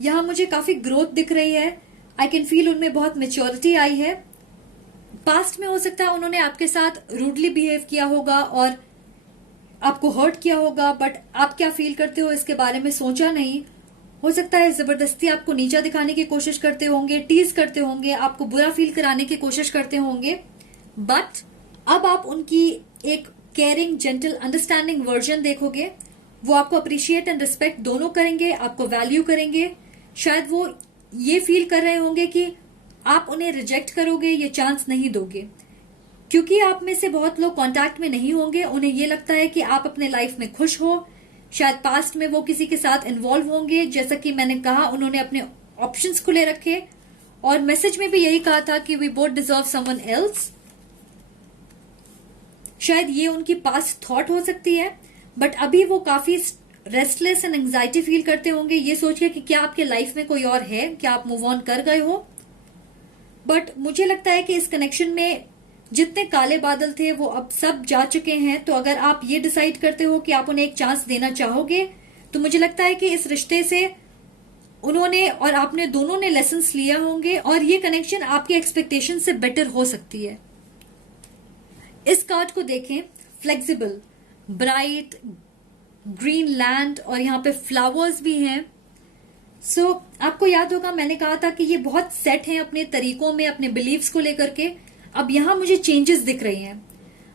यहाँ मुझे काफी ग्रोथ दिख रही है। आई कैन फील उनमें बहुत मेच्योरिटी आई है। पास्ट में हो सकता है उन्होंने आपके साथ रूडली बिहेव किया होगा और आपको हर्ट किया होगा, बट आप क्या फील करते हो इसके बारे में सोचा नहीं। हो सकता है जबरदस्ती आपको नीचा दिखाने की कोशिश करते होंगे, टीज करते होंगे, आपको बुरा फील कराने की कोशिश करते होंगे। बट अब आप उनकी एक केयरिंग, जेंटल, अंडरस्टैंडिंग वर्जन देखोगे। वो आपको अप्रिशिएट एंड रिस्पेक्ट दोनों करेंगे, आपको वैल्यू करेंगे। शायद वो ये फील कर रहे होंगे कि आप उन्हें रिजेक्ट करोगे, ये चांस नहीं दोगे। क्योंकि आप में से बहुत लोग कांटेक्ट में नहीं होंगे, उन्हें ये लगता है कि आप अपने लाइफ में खुश हो। शायद पास्ट में वो किसी के साथ इन्वॉल्व होंगे, जैसा कि मैंने कहा उन्होंने अपने ऑप्शंस खुले रखे और मैसेज में भी यही कहा था कि we both deserve someone else. शायद ये उनकी पास्ट थॉट हो सकती है, बट अभी वो काफी रेस्टलेस एंड एंजाइटी फील करते होंगे ये सोच के कि क्या आपके लाइफ में कोई और है, क्या आप मूव ऑन कर गए हो। बट मुझे लगता है कि इस कनेक्शन में जितने काले बादल थे वो अब सब जा चुके हैं। तो अगर आप ये डिसाइड करते हो कि आप उन्हें एक चांस देना चाहोगे, तो मुझे लगता है कि इस रिश्ते से उन्होंने और आपने दोनों ने लेसन्स लिया होंगे और ये कनेक्शन आपके एक्सपेक्टेशन से बेटर हो सकती है। इस कार्ड को देखें, फ्लेक्सिबल, ब्राइट, ग्रीन लैंड और यहाँ पे फ्लावर्स भी हैं। सो आपको याद होगा मैंने कहा था कि ये बहुत सेट हैं अपने तरीकों में, अपने बिलीव्स को लेकर के। अब यहाँ मुझे चेंजेस दिख रही हैं।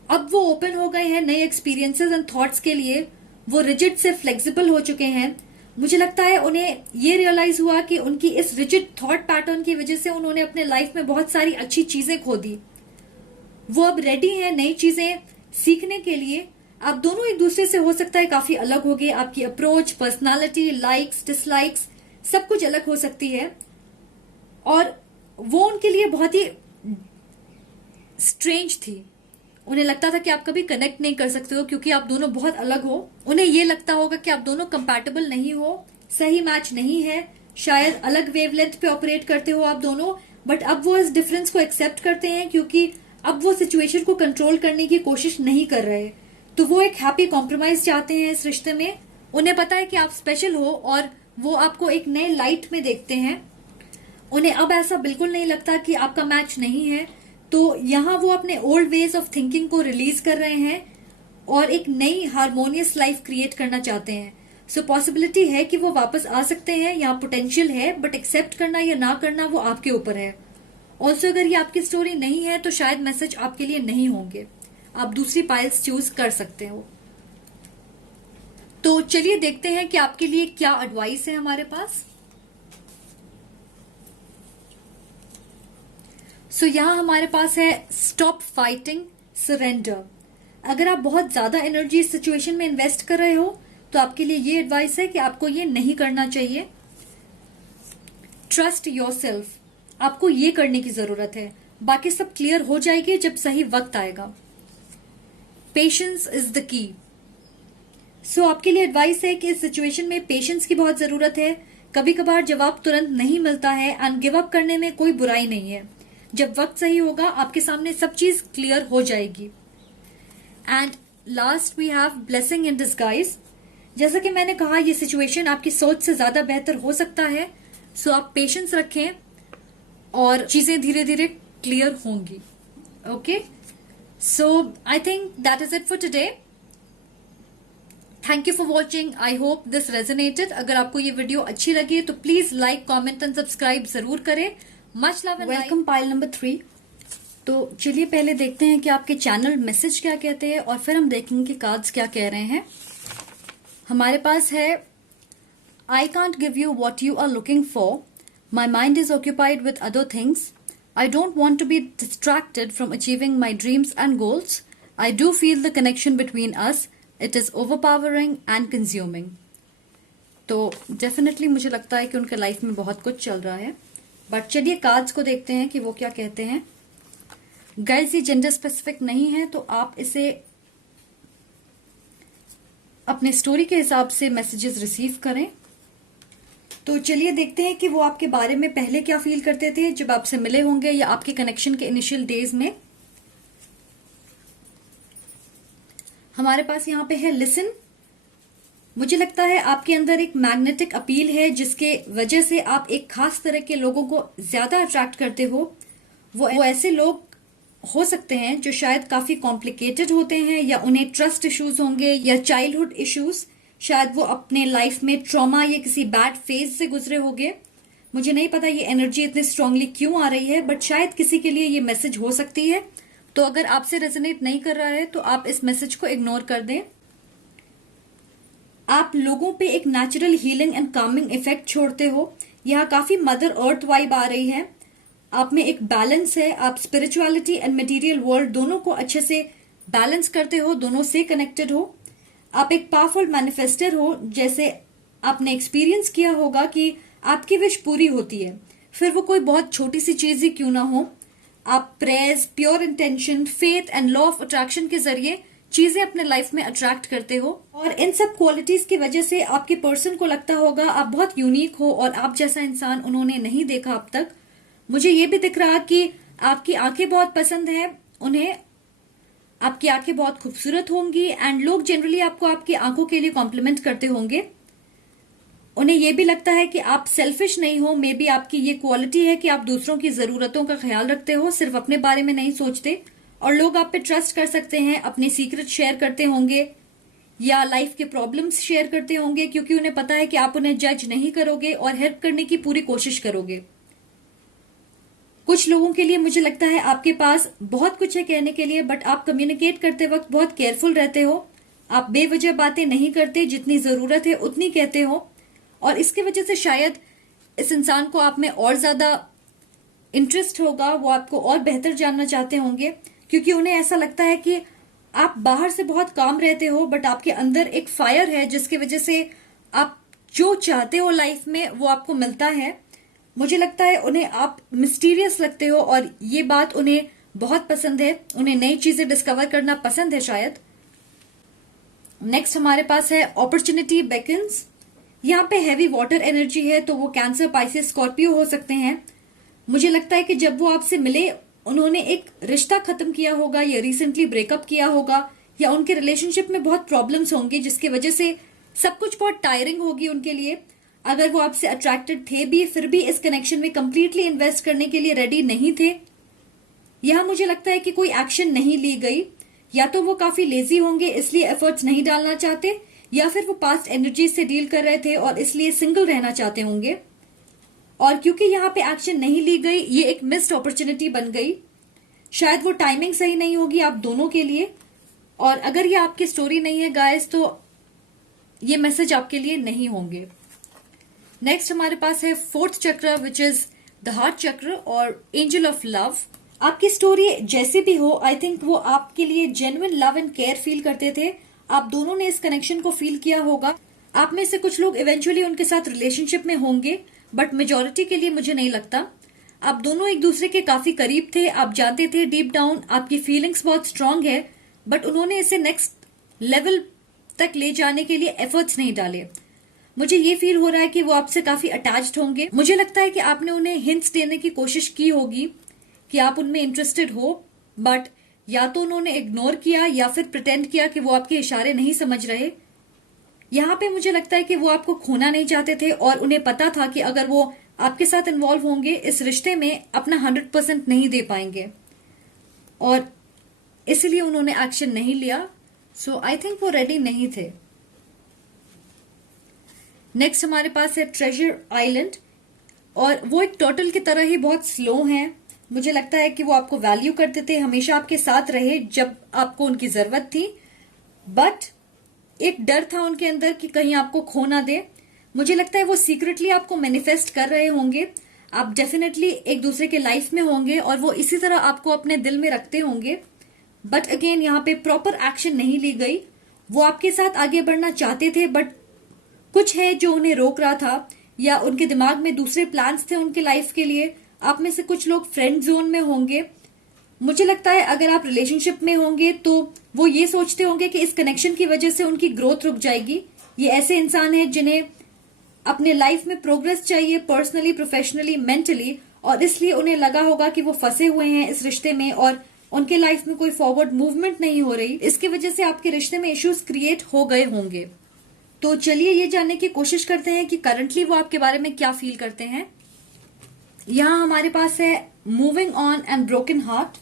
अब वो ओपन हो गए हैं नए एक्सपीरियंसेस एंड थॉट्स के लिए। वो रिजिड से फ्लेक्सिबल हो चुके हैं। मुझे लगता है उन्हें ये रियलाइज हुआ कि उनकी इस रिजिड थॉट पैटर्न की वजह से उन्होंने अपने लाइफ में बहुत सारी अच्छी चीजें खो दी। वो अब रेडी हैं नई चीजें सीखने के लिए। आप दोनों एक दूसरे से हो सकता है काफी अलग हो गए। आपकी अप्रोच, पर्सनालिटी, लाइक्स, डिसलाइक्स सब कुछ अलग हो सकती है और वो उनके लिए बहुत ही स्ट्रेंज थी। उन्हें लगता था कि आप कभी कनेक्ट नहीं कर सकते हो क्योंकि आप दोनों बहुत अलग हो। उन्हें ये लगता होगा कि आप दोनों कंपैटिबल नहीं हो, सही मैच नहीं है, शायद अलग वेवलेंथ पे ऑपरेट करते हो आप दोनों। बट अब वो इस डिफरेंस को एक्सेप्ट करते हैं क्योंकि अब वो सिचुएशन को कंट्रोल करने की कोशिश नहीं कर रहे। तो वो एक हैप्पी कॉम्प्रोमाइज चाहते हैं इस रिश्ते में। उन्हें पता है कि आप स्पेशल हो और वो आपको एक नए लाइट में देखते हैं। उन्हें अब ऐसा बिल्कुल नहीं लगता कि आपका मैच नहीं है। तो यहाँ वो अपने ओल्ड वेज ऑफ थिंकिंग को रिलीज कर रहे हैं और एक नई हार्मोनियस लाइफ क्रिएट करना चाहते हैं। सो पॉसिबिलिटी है कि वो वापस आ सकते हैं, यहाँ पोटेंशियल है, बट एक्सेप्ट करना या ना करना वो आपके ऊपर है। ऑल्सो अगर ये आपकी स्टोरी नहीं है तो शायद मैसेज आपके लिए नहीं होंगे, आप दूसरी पाइल्स चूज कर सकते हो। तो चलिए देखते हैं कि आपके लिए क्या एडवाइस है हमारे पास। सो यहाँ हमारे पास है स्टॉप फाइटिंग, सरेंडर। अगर आप बहुत ज्यादा एनर्जी इस सिचुएशन में इन्वेस्ट कर रहे हो तो आपके लिए ये एडवाइस है कि आपको ये नहीं करना चाहिए। ट्रस्ट योरसेल्फ, आपको ये करने की जरूरत है, बाकी सब क्लियर हो जाएगी जब सही वक्त आएगा। Patience is the key. सो आपके लिए एडवाइस है कि इस सिचुएशन में पेशेंस की बहुत जरूरत है। कभी कभार जवाब तुरंत नहीं मिलता है एंड गिव अप करने में कोई बुराई नहीं है। जब वक्त सही होगा आपके सामने सब चीज क्लियर हो जाएगी। And last we have blessing in disguise. जैसा कि मैंने कहा, ये सिचुएशन आपकी सोच से ज्यादा बेहतर हो सकता है। सो आप पेशेंस रखें और चीजें धीरे धीरे क्लियर होंगी। Okay, so I think that is it for today. Thank you for watching. I hope this resonated. अगर आपको ये वीडियो अच्छी लगी तो please like, comment and subscribe जरूर करें। Much love and welcome pile number 3। तो चलिए पहले देखते हैं कि आपके चैनल मैसेज क्या कहते हैं और फिर हम देखेंगे कि कार्ड्स क्या कह रहे हैं। हमारे पास है I can't give you what you are looking for, my mind is occupied with other things, I don't want to be distracted from achieving my dreams and goals, I do feel the connection between us, it is overpowering and consuming. तो definitely मुझे लगता है कि उनके life में बहुत कुछ चल रहा है। बट चलिए कार्ड्स को देखते हैं कि वो क्या कहते हैं। गाइस, ये जेंडर स्पेसिफिक नहीं है तो आप इसे अपने स्टोरी के हिसाब से मैसेजेस रिसीव करें। तो चलिए देखते हैं कि वो आपके बारे में पहले क्या फील करते थे जब आपसे मिले होंगे या आपके कनेक्शन के इनिशियल डेज में। हमारे पास यहाँ पे है लिसन। मुझे लगता है आपके अंदर एक मैग्नेटिक अपील है जिसके वजह से आप एक खास तरह के लोगों को ज्यादा अट्रैक्ट करते हो। वो ऐसे लोग हो सकते हैं जो शायद काफी कॉम्प्लिकेटेड होते हैं या उन्हें ट्रस्ट इश्यूज होंगे या चाइल्डहुड इश्यूज। शायद वो अपने लाइफ में ट्रॉमा या किसी बैड फेज से गुजरे होंगे। मुझे नहीं पता ये एनर्जी इतनी स्ट्रांगली क्यों आ रही है, बट शायद किसी के लिए ये मैसेज हो सकती है। तो अगर आपसे रेजोनेट नहीं कर रहा है तो आप इस मैसेज को इग्नोर कर दें। आप लोगों पे एक natural healing and Kameng effect छोड़ते हो। यहाँ काफी मदर अर्थ वाइब आ रही है। आप में एक बैलेंस है। आप स्पिरिचुअलिटी एंड मटेरियल वर्ल्ड दोनों को अच्छे से बैलेंस करते हो, दोनों से कनेक्टेड हो। आप एक पावरफुल मैनिफेस्टर हो। जैसे आपने एक्सपीरियंस किया होगा कि आपकी विश पूरी होती है, फिर वो कोई बहुत छोटी सी चीज ही क्यों ना हो। आप prayers, pure intention, faith and law of attraction के जरिए चीजें अपने लाइफ में अट्रैक्ट करते हो। और इन सब क्वालिटीज की वजह से आपके पर्सन को लगता होगा आप बहुत यूनिक हो और आप जैसा इंसान उन्होंने नहीं देखा अब तक। मुझे ये भी दिख रहा कि आपकी आंखें बहुत पसंद है उन्हें। आपकी आंखें बहुत खूबसूरत होंगी एंड लोग जनरली आपको आपकी आंखों के लिए कॉम्प्लीमेंट करते होंगे। उन्हें यह भी लगता है कि आप सेल्फिश नहीं हो। मे बी आपकी ये क्वालिटी है कि आप दूसरों की जरूरतों का ख्याल रखते हो, सिर्फ अपने बारे में नहीं सोचते। और लोग आप पे ट्रस्ट कर सकते हैं, अपने सीक्रेट शेयर करते होंगे या लाइफ के प्रॉब्लम्स शेयर करते होंगे क्योंकि उन्हें पता है कि आप उन्हें जज नहीं करोगे और हेल्प करने की पूरी कोशिश करोगे। कुछ लोगों के लिए मुझे लगता है आपके पास बहुत कुछ है कहने के लिए, बट आप कम्युनिकेट करते वक्त बहुत केयरफुल रहते हो। आप बेवजह बातें नहीं करते, जितनी जरूरत है उतनी कहते हो। और इसकी वजह से शायद इस इंसान को आप में और ज्यादा इंटरेस्ट होगा, वो आपको और बेहतर जानना चाहते होंगे क्योंकि उन्हें ऐसा लगता है कि आप बाहर से बहुत काम रहते हो बट आपके अंदर एक फायर है जिसकी वजह से आप जो चाहते हो लाइफ में वो आपको मिलता है। मुझे लगता है उन्हें आप मिस्टीरियस लगते हो और ये बात उन्हें बहुत पसंद है, उन्हें नई चीजें डिस्कवर करना पसंद है शायद। नेक्स्ट हमारे पास है अपॉर्चुनिटी बेकन्स। यहाँ पे हैवी वाटर एनर्जी है, तो वो कैंसर, पाइसेस, स्कॉर्पियो हो सकते हैं। मुझे लगता है कि जब वो आपसे मिले, उन्होंने एक रिश्ता खत्म किया होगा या रिसेंटली ब्रेकअप किया होगा, या उनके रिलेशनशिप में बहुत प्रॉब्लम्स होंगी जिसकी वजह से सब कुछ बहुत टायरिंग होगी उनके लिए। अगर वो आपसे अट्रैक्टेड थे भी, फिर भी इस कनेक्शन में कंप्लीटली इन्वेस्ट करने के लिए रेडी नहीं थे। यहां मुझे लगता है कि कोई एक्शन नहीं ली गई, या तो वो काफी लेजी होंगे इसलिए एफर्ट्स नहीं डालना चाहते, या फिर वो पास्ट एनर्जी से डील कर रहे थे और इसलिए सिंगल रहना चाहते होंगे। और क्योंकि यहाँ पे एक्शन नहीं ली गई, ये एक मिस्ड अपॉर्चुनिटी बन गई। शायद वो टाइमिंग सही नहीं होगी आप दोनों के लिए। और अगर ये आपकी स्टोरी नहीं है गाइस, तो ये मैसेज आपके लिए नहीं होंगे। नेक्स्ट हमारे पास है फोर्थ चक्र, विच इज द हार्ट चक्र और एंजल ऑफ लव। आपकी स्टोरी जैसे भी हो, आई थिंक वो आपके लिए genuine love and care feel करते थे। आप दोनों ने इस कनेक्शन को फील किया होगा। आप में से कुछ लोग इवेंचुअली उनके साथ रिलेशनशिप में होंगे, बट मेजोरिटी के लिए मुझे नहीं लगता। आप दोनों एक दूसरे के काफी करीब थे, आप जानते थे डीप डाउन आपकी फीलिंग्स बहुत स्ट्रांग है, बट उन्होंने इसे नेक्स्ट लेवल तक ले जाने के लिए एफर्ट्स नहीं डाले। मुझे ये फील हो रहा है कि वो आपसे काफी अटैच्ड होंगे। मुझे लगता है कि आपने उन्हें हिंट्स देने की कोशिश की होगी कि आप उनमें इंटरेस्टेड हो, बट या तो उन्होंने इग्नोर किया या फिर प्रिटेंड किया कि वो आपके इशारे नहीं समझ रहे। यहाँ पे मुझे लगता है कि वो आपको खोना नहीं चाहते थे और उन्हें पता था कि अगर वो आपके साथ इन्वॉल्व होंगे इस रिश्ते में, अपना 100% नहीं दे पाएंगे, और इसलिए उन्होंने एक्शन नहीं लिया। सो आई थिंक वो रेडी नहीं थे। नेक्स्ट हमारे पास है ट्रेजर आइलैंड, और वो एक टर्टल की तरह ही बहुत स्लो हैं। मुझे लगता है कि वो आपको वैल्यू करते थे, हमेशा आपके साथ रहे जब आपको उनकी जरूरत थी, बट एक डर था उनके अंदर कि कहीं आपको खो ना दे। मुझे लगता है वो सीक्रेटली आपको मैनिफेस्ट कर रहे होंगे। आप डेफिनेटली एक दूसरे के लाइफ में होंगे और वो इसी तरह आपको अपने दिल में रखते होंगे, बट अगेन यहाँ पे प्रॉपर एक्शन नहीं ली गई। वो आपके साथ आगे बढ़ना चाहते थे, बट कुछ है जो उन्हें रोक रहा था, या उनके दिमाग में दूसरे प्लान्स थे उनके लाइफ के लिए। आप में से कुछ लोग फ्रेंड जोन में होंगे। मुझे लगता है अगर आप रिलेशनशिप में होंगे तो वो ये सोचते होंगे कि इस कनेक्शन की वजह से उनकी ग्रोथ रुक जाएगी। ये ऐसे इंसान हैं जिन्हें अपने लाइफ में प्रोग्रेस चाहिए, पर्सनली, प्रोफेशनली, मेंटली, और इसलिए उन्हें लगा होगा कि वो फंसे हुए हैं इस रिश्ते में और उनके लाइफ में कोई फॉरवर्ड मूवमेंट नहीं हो रही। इसकी वजह से आपके रिश्ते में इश्यूज क्रिएट हो गए होंगे। तो चलिए ये जानने की कोशिश करते हैं कि करंटली वो आपके बारे में क्या फील करते हैं। यहाँ हमारे पास है moving on and broken heart.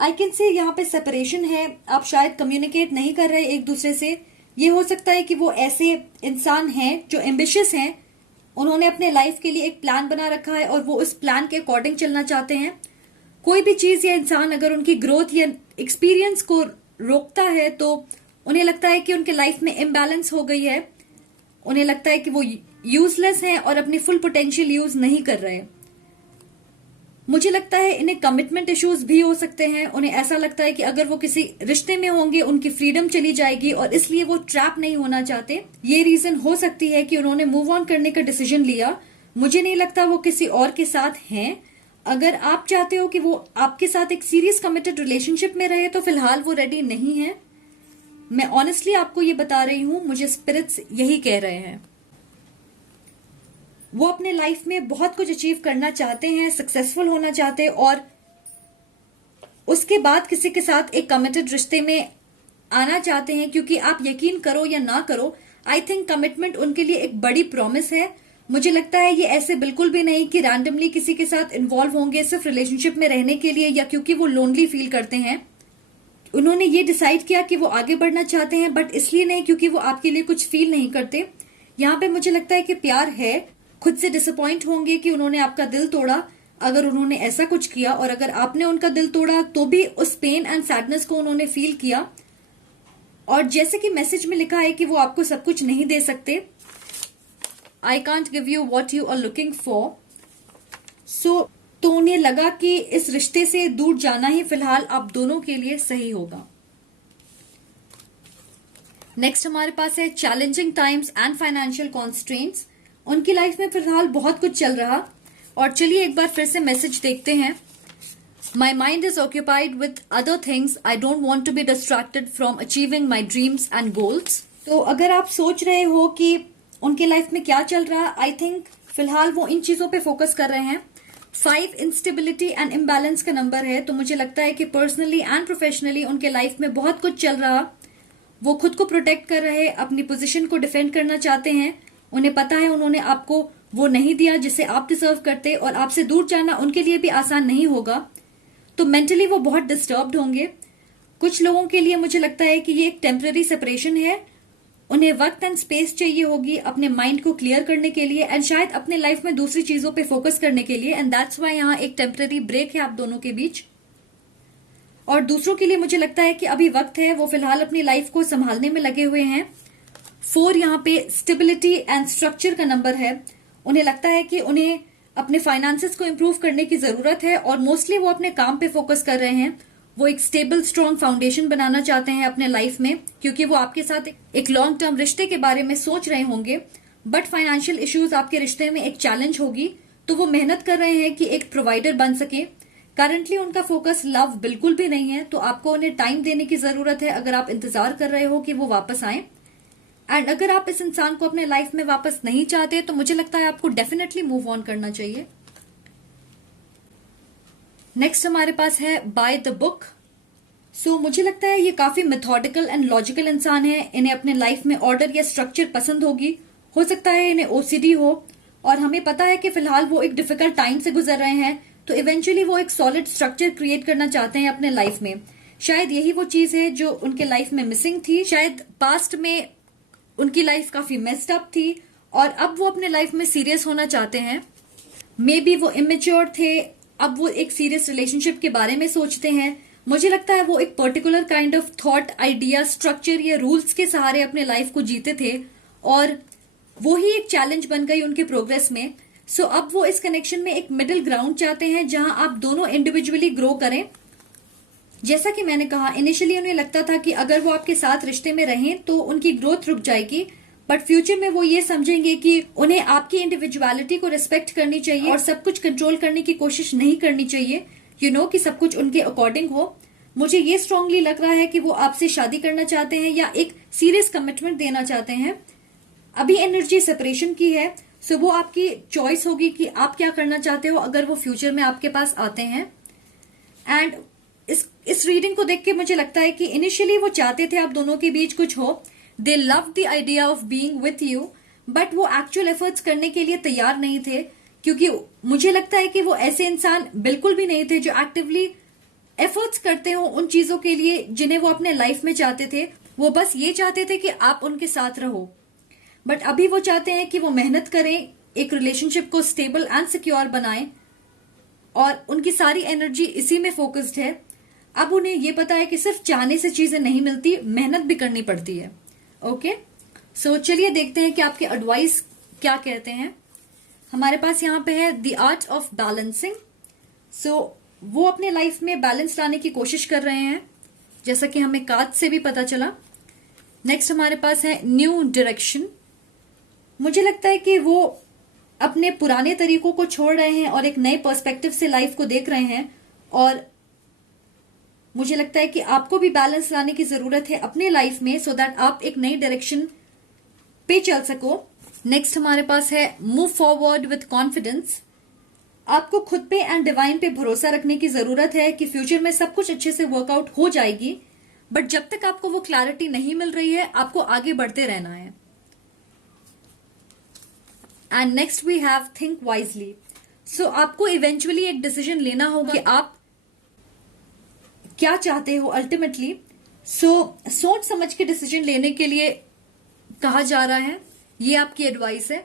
I can say यहाँ पे सेपरेशन है, आप शायद कम्युनिकेट नहीं कर रहे एक दूसरे से। ये हो सकता है कि वो ऐसे इंसान हैं जो एम्बिशियस हैं, उन्होंने अपने लाइफ के लिए एक प्लान बना रखा है और वो उस प्लान के अकॉर्डिंग चलना चाहते हैं। कोई भी चीज या इंसान अगर उनकी ग्रोथ या एक्सपीरियंस को रोकता है तो उन्हें लगता है कि उनके लाइफ में इम्बैलेंस हो गई है। उन्हें लगता है कि वो यूजलेस हैं और अपनी फुल पोटेंशियल यूज नहीं कर रहे। मुझे लगता है इन्हें कमिटमेंट इश्यूज भी हो सकते हैं। उन्हें ऐसा लगता है कि अगर वो किसी रिश्ते में होंगे उनकी फ्रीडम चली जाएगी और इसलिए वो ट्रैप नहीं होना चाहते। ये रीजन हो सकती है कि उन्होंने मूव ऑन करने का डिसीजन लिया। मुझे नहीं लगता वो किसी और के साथ हैं। अगर आप चाहते हो कि वो आपके साथ एक सीरियस कमिटेड रिलेशनशिप में रहे तो फिलहाल वो रेडी नहीं है। मैं ऑनेस्टली आपको ये बता रही हूं, मुझे स्पिरिट्स यही कह रहे हैं। वो अपने लाइफ में बहुत कुछ अचीव करना चाहते हैं, सक्सेसफुल होना चाहते हैं और उसके बाद किसी के साथ एक कमिटेड रिश्ते में आना चाहते हैं। क्योंकि आप यकीन करो या ना करो, आई थिंक कमिटमेंट उनके लिए एक बड़ी प्रॉमिस है। मुझे लगता है ये ऐसे बिल्कुल भी नहीं कि रैंडमली किसी के साथ इन्वॉल्व होंगे सिर्फ रिलेशनशिप में रहने के लिए या क्योंकि वो लोनली फील करते हैं। उन्होंने ये डिसाइड किया कि वो आगे बढ़ना चाहते हैं, बट इसलिए नहीं क्योंकि वो आपके लिए कुछ फील नहीं करते। यहाँ पे मुझे लगता है कि प्यार है। खुद से डिसअपॉइंट होंगे कि उन्होंने आपका दिल तोड़ा, अगर उन्होंने ऐसा कुछ किया, और अगर आपने उनका दिल तोड़ा तो भी उस पेन एंड सैडनेस को उन्होंने फील किया। और जैसे कि मैसेज में लिखा है कि वो आपको सब कुछ नहीं दे सकते। I can't give you what you are looking for. तो उन्हें लगा कि इस रिश्ते से दूर जाना ही फिलहाल आप दोनों के लिए सही होगा। नेक्स्ट हमारे पास है challenging times and financial constraints. उनकी लाइफ में फिलहाल बहुत कुछ चल रहा। और चलिए एक बार फिर से मैसेज देखते हैं। My mind is occupied with other things. I don't want to be distracted from achieving my dreams and goals. तो अगर आप सोच रहे हो कि उनके लाइफ में क्या चल रहा, आई थिंक फिलहाल वो इन चीजों पे फोकस कर रहे हैं. 5 इंस्टेबिलिटी एंड इम्बैलेंस का नंबर है, तो मुझे लगता है कि पर्सनली एंड प्रोफेशनली उनके लाइफ में बहुत कुछ चल रहा. वो खुद को प्रोटेक्ट कर रहे, अपनी पोजीशन को डिफेंड करना चाहते हैं. उन्हें पता है उन्होंने आपको वो नहीं दिया जिसे आप डिजर्व करते, और आपसे दूर जाना उनके लिए भी आसान नहीं होगा. तो मेंटली वो बहुत डिस्टर्ब्ड होंगे. कुछ लोगों के लिए मुझे लगता है कि ये एक टेम्पररी सेपरेशन है. उन्हें वक्त एंड स्पेस चाहिए होगी अपने माइंड को क्लियर करने के लिए, एंड शायद अपने लाइफ में दूसरी चीजों पे फोकस करने के लिए, एंड दैट्स वाई यहाँ एक टेम्पररी ब्रेक है आप दोनों के बीच. और दूसरों के लिए मुझे लगता है कि अभी वक्त है, वो फिलहाल अपनी लाइफ को संभालने में लगे हुए हैं. 4 यहाँ पे स्टेबिलिटी एंड स्ट्रक्चर का नंबर है. उन्हें लगता है कि उन्हें अपने फाइनेंसेस को इंप्रूव करने की जरूरत है, और मोस्टली वो अपने काम पे फोकस कर रहे हैं. वो एक स्टेबल स्ट्रॉन्ग फाउंडेशन बनाना चाहते हैं अपने लाइफ में, क्योंकि वो आपके साथ एक लॉन्ग टर्म रिश्ते के बारे में सोच रहे होंगे. बट फाइनेंशियल इश्यूज आपके रिश्ते में एक चैलेंज होगी, तो वो मेहनत कर रहे हैं कि एक प्रोवाइडर बन सके. करंटली उनका फोकस लव बिल्कुल भी नहीं है, तो आपको उन्हें टाइम देने की जरूरत है अगर आप इंतजार कर रहे हो कि वो वापस आए. एंड अगर आप इस इंसान को अपने लाइफ में वापस नहीं चाहते, तो मुझे लगता है आपको डेफिनेटली मूव ऑन करना चाहिए. नेक्स्ट हमारे पास है बाय द बुक. सो मुझे लगता है ये काफी मेथोडिकल एंड लॉजिकल इंसान है. इन्हें अपने लाइफ में ऑर्डर या स्ट्रक्चर पसंद होगी. हो सकता है इन्हें ओसीडी हो, और हमें पता है कि फिलहाल वो एक डिफिकल्ट टाइम से गुजर रहे हैं, तो इवेंचुअली वो एक सॉलिड स्ट्रक्चर क्रिएट करना चाहते हैं अपने लाइफ में. शायद यही वो चीज है जो उनके लाइफ में मिसिंग थी. शायद पास्ट में उनकी लाइफ काफी मेस्ड अप थी, और अब वो अपने लाइफ में सीरियस होना चाहते हैं. मे बी वो इमेच्योर थे, अब वो एक सीरियस रिलेशनशिप के बारे में सोचते हैं. मुझे लगता है वो एक particular kind of thought, idea, structure या रूल्स के सहारे अपने लाइफ को जीते थे, और वो ही एक चैलेंज बन गई उनके प्रोग्रेस में. सो अब वो इस कनेक्शन में एक मिडिल ग्राउंड चाहते हैं, जहां आप दोनों इंडिविजुअली ग्रो करें. जैसा कि मैंने कहा, इनिशियली उन्हें लगता था कि अगर वो आपके साथ रिश्ते में रहें तो उनकी ग्रोथ रुक जाएगी, बट फ्यूचर में वो ये समझेंगे कि उन्हें आपकी इंडिविजुअलिटी को रिस्पेक्ट करनी चाहिए और सब कुछ कंट्रोल करने की कोशिश नहीं करनी चाहिए. कि सब कुछ उनके अकॉर्डिंग हो. मुझे ये स्ट्रांगली लग रहा है कि वो आपसे शादी करना चाहते हैं या एक सीरियस कमिटमेंट देना चाहते हैं. अभी एनर्जी सेपरेशन की है, सो वो आपकी चॉइस होगी कि आप क्या करना चाहते हो अगर वो फ्यूचर में आपके पास आते हैं. एंड इस रीडिंग को देख के मुझे लगता है कि इनिशियली वो चाहते थे आप दोनों के बीच कुछ हो. दे love the idea of being with you, but वो एक्चुअल एफर्ट्स करने के लिए तैयार नहीं थे, क्योंकि मुझे लगता है कि वो ऐसे इंसान बिल्कुल भी नहीं थे जो एक्टिवली एफर्ट्स करते हो उन चीजों के लिए जिन्हें वो अपने लाइफ में चाहते थे. वो बस ये चाहते थे कि आप उनके साथ रहो. बट अभी वो चाहते हैं कि वो मेहनत करें, एक रिलेशनशिप को स्टेबल एंड सिक्योर बनाएं, और उनकी सारी एनर्जी इसी में फोकस्ड है. अब उन्हें ये पता है कि सिर्फ चाहने से चीजें नहीं मिलती, मेहनत भी करनी पड़ती है. ओके, सो चलिए देखते हैं कि आपके एडवाइस क्या कहते हैं. हमारे पास यहाँ पे है द आर्ट ऑफ बैलेंसिंग. सो वो अपने लाइफ में बैलेंस लाने की कोशिश कर रहे हैं, जैसा कि हमें कार्ड से भी पता चला. नेक्स्ट हमारे पास है न्यू डायरेक्शन. मुझे लगता है कि वो अपने पुराने तरीकों को छोड़ रहे हैं और एक नए पर्सपेक्टिव से लाइफ को देख रहे हैं, और मुझे लगता है कि आपको भी बैलेंस लाने की जरूरत है अपने लाइफ में, सो दैट आप एक नई डायरेक्शन पे चल सको. नेक्स्ट हमारे पास है मूव फॉरवर्ड विथ कॉन्फिडेंस. आपको खुद पे एंड डिवाइन पे भरोसा रखने की जरूरत है कि फ्यूचर में सब कुछ अच्छे से वर्कआउट हो जाएगी, बट जब तक आपको वो क्लैरिटी नहीं मिल रही है, आपको आगे बढ़ते रहना है. And next we have think wisely. So आपको इवेंचुअली एक डिसीजन लेना होगा कि आप क्या चाहते हो अल्टीमेटली. सो सोच समझ के डिसीजन लेने के लिए कहा जा रहा है. ये आपकी एडवाइस है.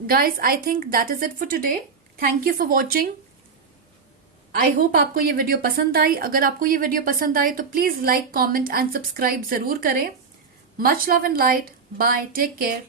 Guys, I think that is it for today. Thank you for watching. I hope आपको ये वीडियो पसंद आई. अगर आपको ये वीडियो पसंद आई तो please like, comment and subscribe जरूर करें. Much love and light. Bye. Take care.